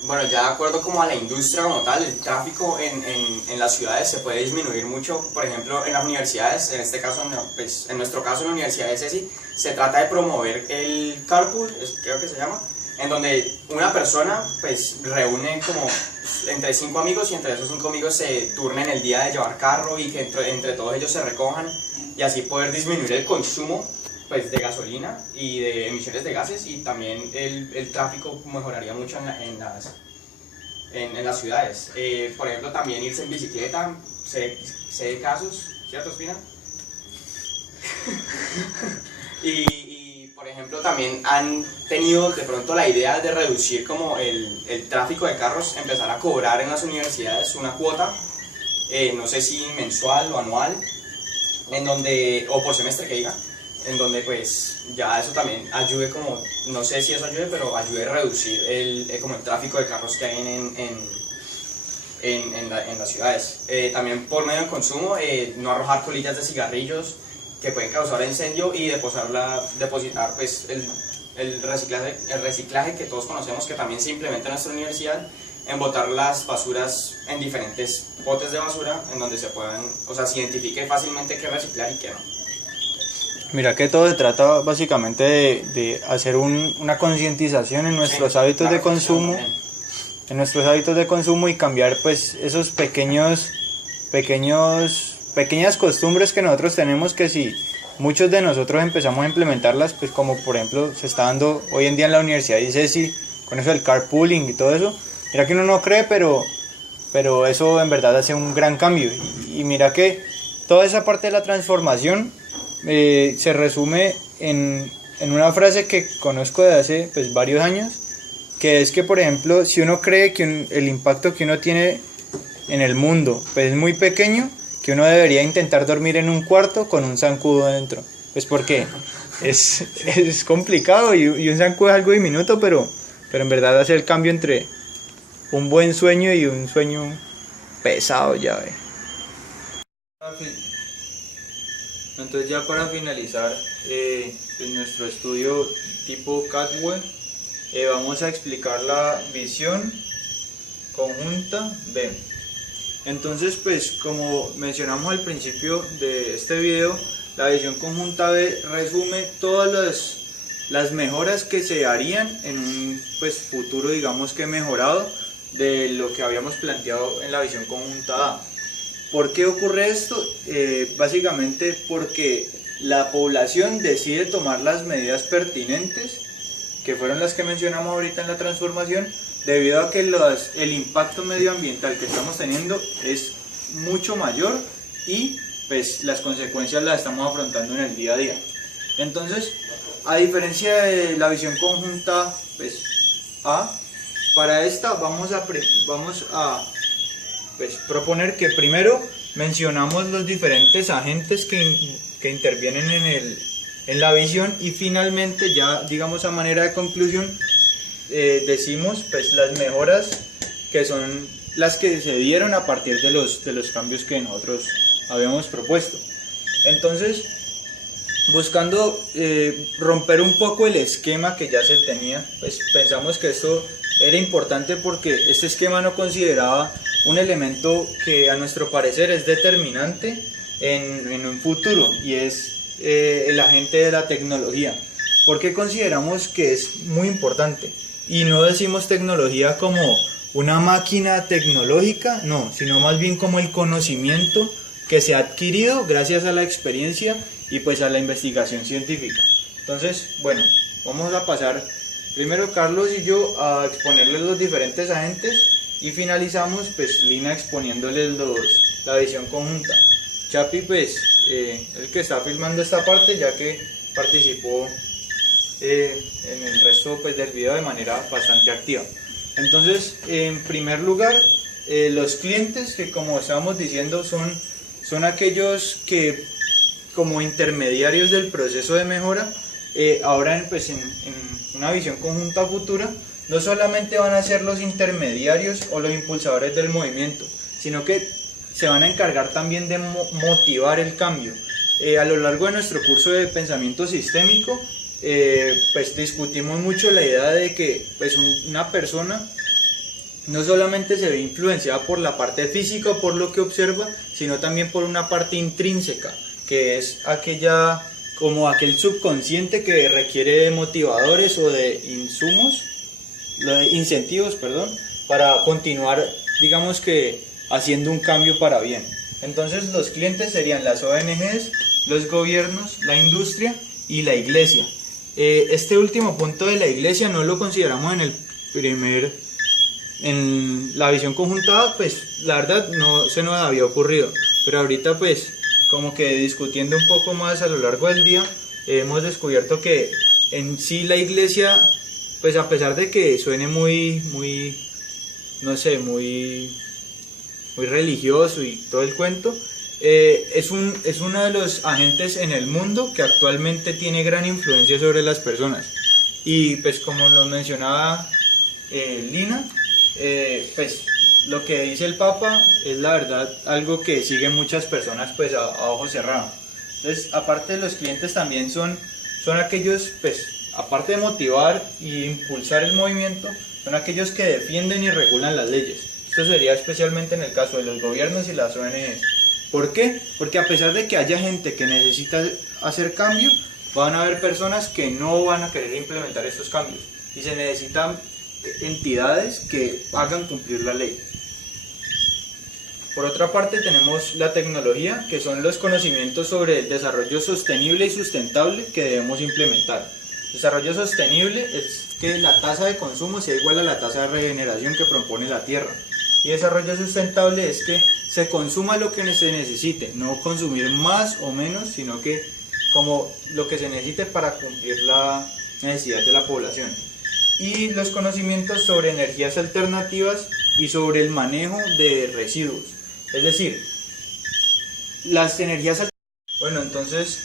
Bueno, ya de acuerdo como a la industria como tal, el tráfico en las ciudades se puede disminuir mucho. Por ejemplo, en las universidades, en este caso, pues, en nuestro caso en la Universidad de CESI, se trata de promover el carpool, creo que se llama, en donde una persona pues reúne como entre 5 amigos y entre esos 5 amigos se turnen el día de llevar carro y que entre todos ellos se recojan y así poder disminuir el consumo pues de gasolina y de emisiones de gases, y también el tráfico mejoraría mucho en las ciudades. Por ejemplo, también irse en bicicleta, sé de casos, ¿cierto, Espina? y por ejemplo también han tenido de pronto la idea de reducir como el tráfico de carros, empezar a cobrar en las universidades una cuota, no sé si mensual o anual, en donde, o por semestre que diga, en donde pues ya eso también ayude como, no sé si eso ayude, pero ayude a reducir como el tráfico de carros que hay en las ciudades. También por medio del consumo, no arrojar colillas de cigarrillos que pueden causar incendio y depositar pues el reciclaje que todos conocemos, que también se implementa en nuestra universidad, en botar las basuras en diferentes botes de basura en donde se se identifique fácilmente qué reciclar y qué no. Mira que todo se trata básicamente de hacer una concientización en nuestros hábitos de consumo, y cambiar pues esos pequeñas costumbres que nosotros tenemos, que si muchos de nosotros empezamos a implementarlas, pues como por ejemplo se está dando hoy en día en la universidad, dice sí, con eso del carpooling y todo eso, mira que uno no cree, pero eso en verdad hace un gran cambio, y mira que toda esa parte de la transformación se resume en una frase que conozco de hace pues varios años, que es que por ejemplo si uno cree que el impacto que uno tiene en el mundo pues es muy pequeño, que uno debería intentar dormir en un cuarto con un zancudo dentro, pues porque es complicado y un zancudo es algo diminuto, pero en verdad hace el cambio entre un buen sueño y un sueño pesado, ya ve. Entonces ya para finalizar en nuestro estudio tipo Catwell, vamos a explicar la visión conjunta B. Entonces pues como mencionamos al principio de este video, la visión conjunta B resume todas las mejoras que se harían en un pues, futuro digamos que mejorado de lo que habíamos planteado en la visión conjunta A. ¿Por qué ocurre esto? Básicamente porque la población decide tomar las medidas pertinentes, que fueron las que mencionamos ahorita en la transformación, debido a que el impacto medioambiental que estamos teniendo es mucho mayor y pues las consecuencias las estamos afrontando en el día a día. Entonces, a diferencia de la visión conjunta pues, A, para esta vamos a pues, proponer que primero mencionamos los diferentes agentes que intervienen en la visión, y finalmente ya digamos a manera de conclusión decimos pues, las mejoras que son las que se dieron a partir de los cambios que nosotros habíamos propuesto. Entonces, buscando romper un poco el esquema que ya se tenía, pues pensamos que esto era importante porque este esquema no consideraba un elemento que a nuestro parecer es determinante en un futuro, y es el agente de la tecnología. ¿Por qué consideramos que es muy importante? Y no decimos tecnología como una máquina tecnológica, no, sino más bien como el conocimiento que se ha adquirido gracias a la experiencia y pues a la investigación científica. Entonces, bueno, vamos a pasar primero Carlos y yo a exponerles los diferentes agentes, y finalizamos pues Lina exponiéndoles la visión conjunta. Chapi pues el que está filmando esta parte, ya que participó en el resto pues, del video de manera bastante activa. Entonces, en primer lugar, los clientes, que como estábamos diciendo son aquellos que como intermediarios del proceso de mejora, ahora pues, en una visión conjunta futura, no solamente van a ser los intermediarios o los impulsadores del movimiento, sino que se van a encargar también de motivar el cambio. A lo largo de nuestro curso de pensamiento sistémico, pues discutimos mucho la idea de que pues, una persona no solamente se ve influenciada por la parte física o por lo que observa, sino también por una parte intrínseca, que es aquella, como aquel subconsciente que requiere de motivadores o de incentivos, perdón, para continuar, digamos que haciendo un cambio para bien. Entonces los clientes serían las ONGs, los gobiernos, la industria y la iglesia. Este último punto de la iglesia no lo consideramos en la visión conjuntada, pues la verdad no se nos había ocurrido, pero ahorita pues como que discutiendo un poco más a lo largo del día, hemos descubierto que en sí la iglesia, pues a pesar de que suene muy religioso y todo el cuento, es uno de los agentes en el mundo que actualmente tiene gran influencia sobre las personas. Y pues como lo mencionaba Lina, pues lo que dice el Papa es la verdad algo que siguen muchas personas pues a ojo cerrado. Entonces, aparte de los clientes también son aquellos, pues aparte de motivar e impulsar el movimiento, son aquellos que defienden y regulan las leyes. Esto sería especialmente en el caso de los gobiernos y las ONGs. ¿Por qué? Porque a pesar de que haya gente que necesita hacer cambio, van a haber personas que no van a querer implementar estos cambios y se necesitan entidades que hagan cumplir la ley. Por otra parte tenemos la tecnología, que son los conocimientos sobre el desarrollo sostenible y sustentable que debemos implementar. Desarrollo sostenible es que la tasa de consumo sea igual a la tasa de regeneración que propone la Tierra. Y desarrollo sustentable es que se consuma lo que se necesite, no consumir más o menos, sino que como lo que se necesite para cumplir la necesidad de la población. Y los conocimientos sobre energías alternativas y sobre el manejo de residuos. Es decir, las energías alternativas. Bueno, entonces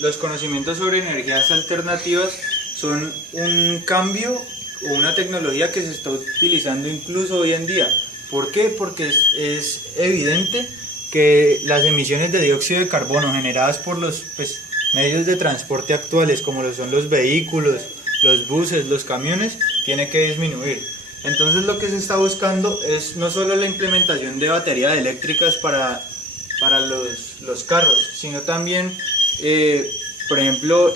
los conocimientos sobre energías alternativas son un cambio o una tecnología que se está utilizando incluso hoy en día. ¿Por qué? Porque es evidente que las emisiones de dióxido de carbono generadas por los medios de transporte actuales, como lo son los vehículos, los buses, los camiones, tiene que disminuir. Entonces lo que se está buscando es no solo la implementación de baterías eléctricas para los carros, sino también, por ejemplo,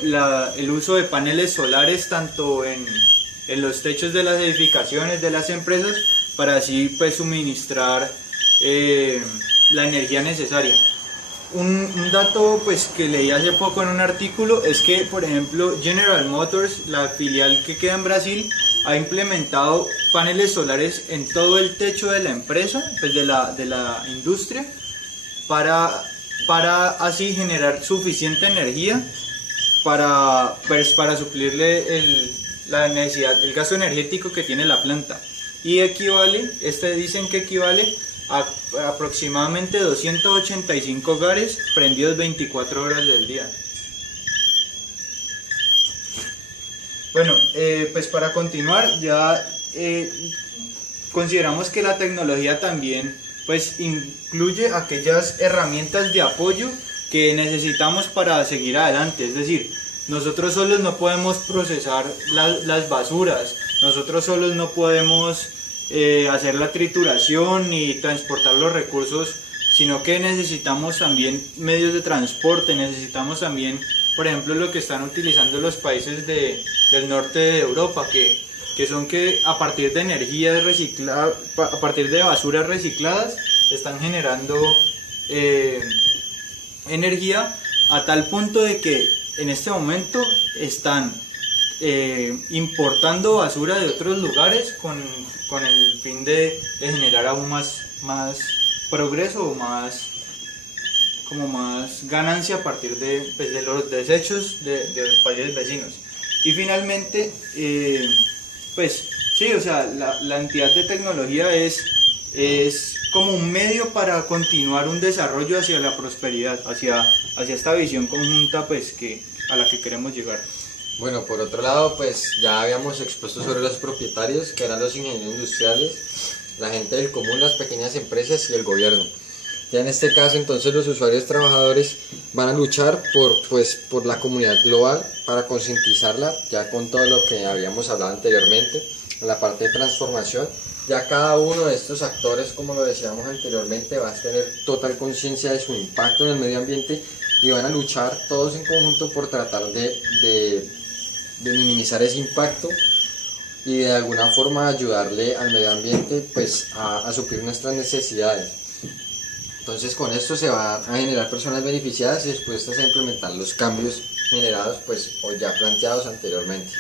el uso de paneles solares tanto en los techos de las edificaciones, de las empresas, para así pues suministrar la energía necesaria. Un dato pues que leí hace poco en un artículo es que, por ejemplo, General Motors, la filial que queda en Brasil, ha implementado paneles solares en todo el techo de la empresa, pues de la industria, para así generar suficiente energía para suplirle la necesidad, el gasto energético que tiene la planta. Y dicen que equivale a aproximadamente 285 hogares prendidos 24 horas del día. Bueno, pues para continuar, ya consideramos que la tecnología también pues incluye aquellas herramientas de apoyo que necesitamos para seguir adelante. Es decir, nosotros solos no podemos procesar las basuras, nosotros solos no podemos hacer la trituración ni transportar los recursos, sino que necesitamos también medios de transporte, necesitamos también, por ejemplo, lo que están utilizando los países del norte de Europa, que son que a partir de energías recicladas, a partir de basuras recicladas, están generando energía a tal punto de que en este momento están importando basura de otros lugares con el fin de generar aún más progreso o más ganancia a partir de los desechos de países vecinos. Y finalmente, pues sí, o sea, la entidad de tecnología es como un medio para continuar un desarrollo hacia la prosperidad, hacia esta visión conjunta pues a la que queremos llegar. Bueno, por otro lado, pues ya habíamos expuesto sobre los propietarios, que eran los ingenieros industriales, la gente del común, las pequeñas empresas y el gobierno. Ya en este caso, entonces, los usuarios trabajadores van a luchar por la comunidad global para concientizarla, ya con todo lo que habíamos hablado anteriormente, la parte de transformación. Ya cada uno de estos actores, como lo decíamos anteriormente, va a tener total conciencia de su impacto en el medio ambiente y van a luchar todos en conjunto por tratar de minimizar ese impacto y de alguna forma ayudarle al medio ambiente pues a suplir nuestras necesidades. Entonces con esto se van a generar personas beneficiadas y dispuestas a implementar los cambios generados pues o ya planteados anteriormente.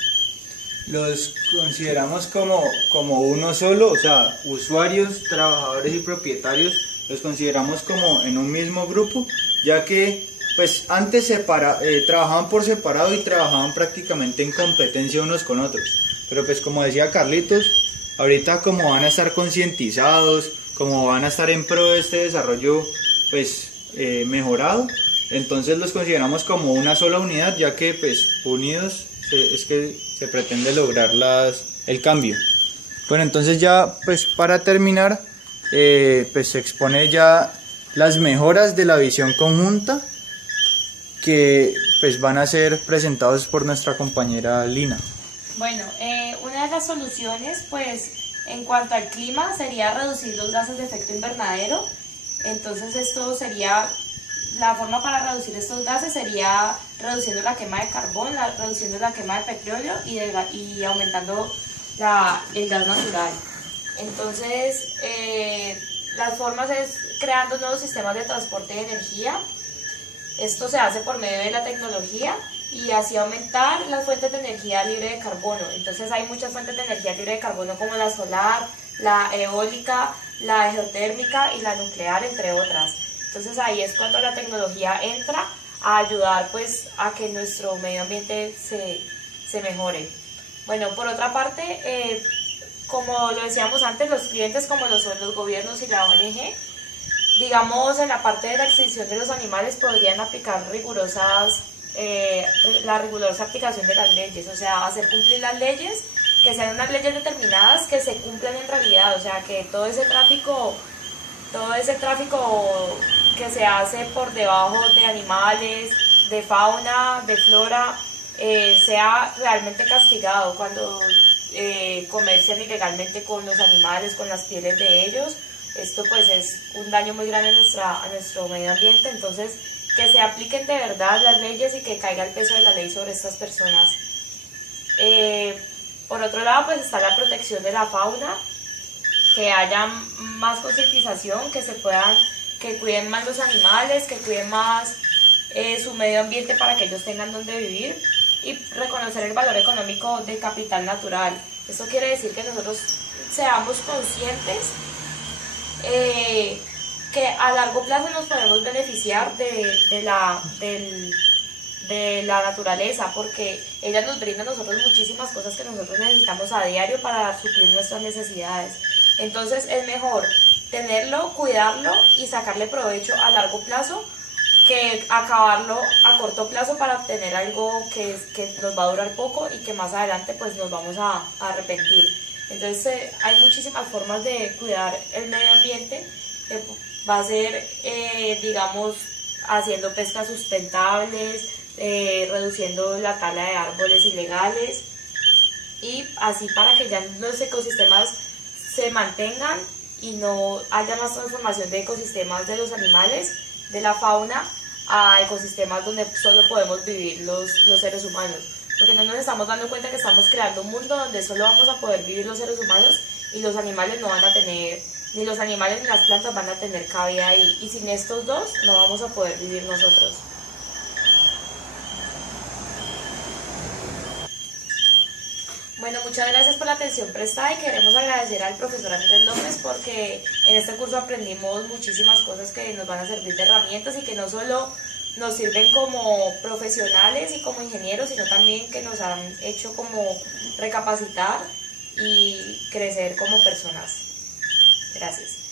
Los consideramos como uno solo, o sea, usuarios, trabajadores y propietarios, los consideramos como en un mismo grupo, ya que pues antes trabajaban por separado y trabajaban prácticamente en competencia unos con otros. Pero pues como decía Carlitos, ahorita como van a estar concientizados, como van a estar en pro de este desarrollo pues mejorado, entonces los consideramos como una sola unidad, ya que pues unidos es que se pretende lograr el cambio. Bueno, entonces ya pues para terminar pues se expone ya las mejoras de la visión conjunta que pues van a ser presentados por nuestra compañera Lina. Bueno, una de las soluciones, pues, en cuanto al clima, sería reducir los gases de efecto invernadero. Entonces, la forma para reducir estos gases sería reduciendo la quema de carbón, reduciendo la quema de petróleo y aumentando el gas natural. Entonces, las formas es creando nuevos sistemas de transporte de energía. Esto se hace por medio de la tecnología y así aumentar las fuentes de energía libre de carbono. Entonces hay muchas fuentes de energía libre de carbono como la solar, la eólica, la geotérmica y la nuclear, entre otras. Entonces ahí es cuando la tecnología entra a ayudar pues a que nuestro medio ambiente se mejore. Bueno, por otra parte, como lo decíamos antes, los clientes como lo son los gobiernos y la ONG, digamos en la parte de la extinción de los animales podrían aplicar la rigurosa aplicación de las leyes, o sea, hacer cumplir las leyes, que sean unas leyes determinadas que se cumplan en realidad, o sea, que todo ese tráfico que se hace por debajo de animales, de fauna, de flora, sea realmente castigado cuando comercian ilegalmente con los animales, con las pieles de ellos. Esto pues es un daño muy grande a nuestro medio ambiente, entonces que se apliquen de verdad las leyes y que caiga el peso de la ley sobre estas personas. Por otro lado pues está la protección de la fauna, que haya más concientización, que cuiden más los animales, que cuiden más su medio ambiente para que ellos tengan donde vivir y reconocer el valor económico del capital natural. Eso quiere decir que nosotros seamos conscientes que a largo plazo nos podemos beneficiar de la naturaleza, porque ella nos brinda a nosotros muchísimas cosas que nosotros necesitamos a diario para suplir nuestras necesidades. Entonces es mejor tenerlo, cuidarlo y sacarle provecho a largo plazo que acabarlo a corto plazo para obtener algo que nos va a durar poco y que más adelante pues nos vamos a arrepentir. Entonces hay muchísimas formas de cuidar el medio ambiente. Va a ser, digamos, haciendo pescas sustentables, reduciendo la tala de árboles ilegales y así para que ya los ecosistemas se mantengan y no haya más transformación de ecosistemas de los animales, de la fauna, a ecosistemas donde solo podemos vivir los seres humanos. Porque no nos estamos dando cuenta que estamos creando un mundo donde solo vamos a poder vivir los seres humanos y los animales no van a tener, ni los animales ni las plantas van a tener cabida ahí. Y sin estos dos no vamos a poder vivir nosotros. Bueno, muchas gracias por la atención prestada y queremos agradecer al profesor Andrés López porque en este curso aprendimos muchísimas cosas que nos van a servir de herramientas y que no solo nos sirven como profesionales y como ingenieros, sino también que nos han hecho como recapacitar y crecer como personas. Gracias.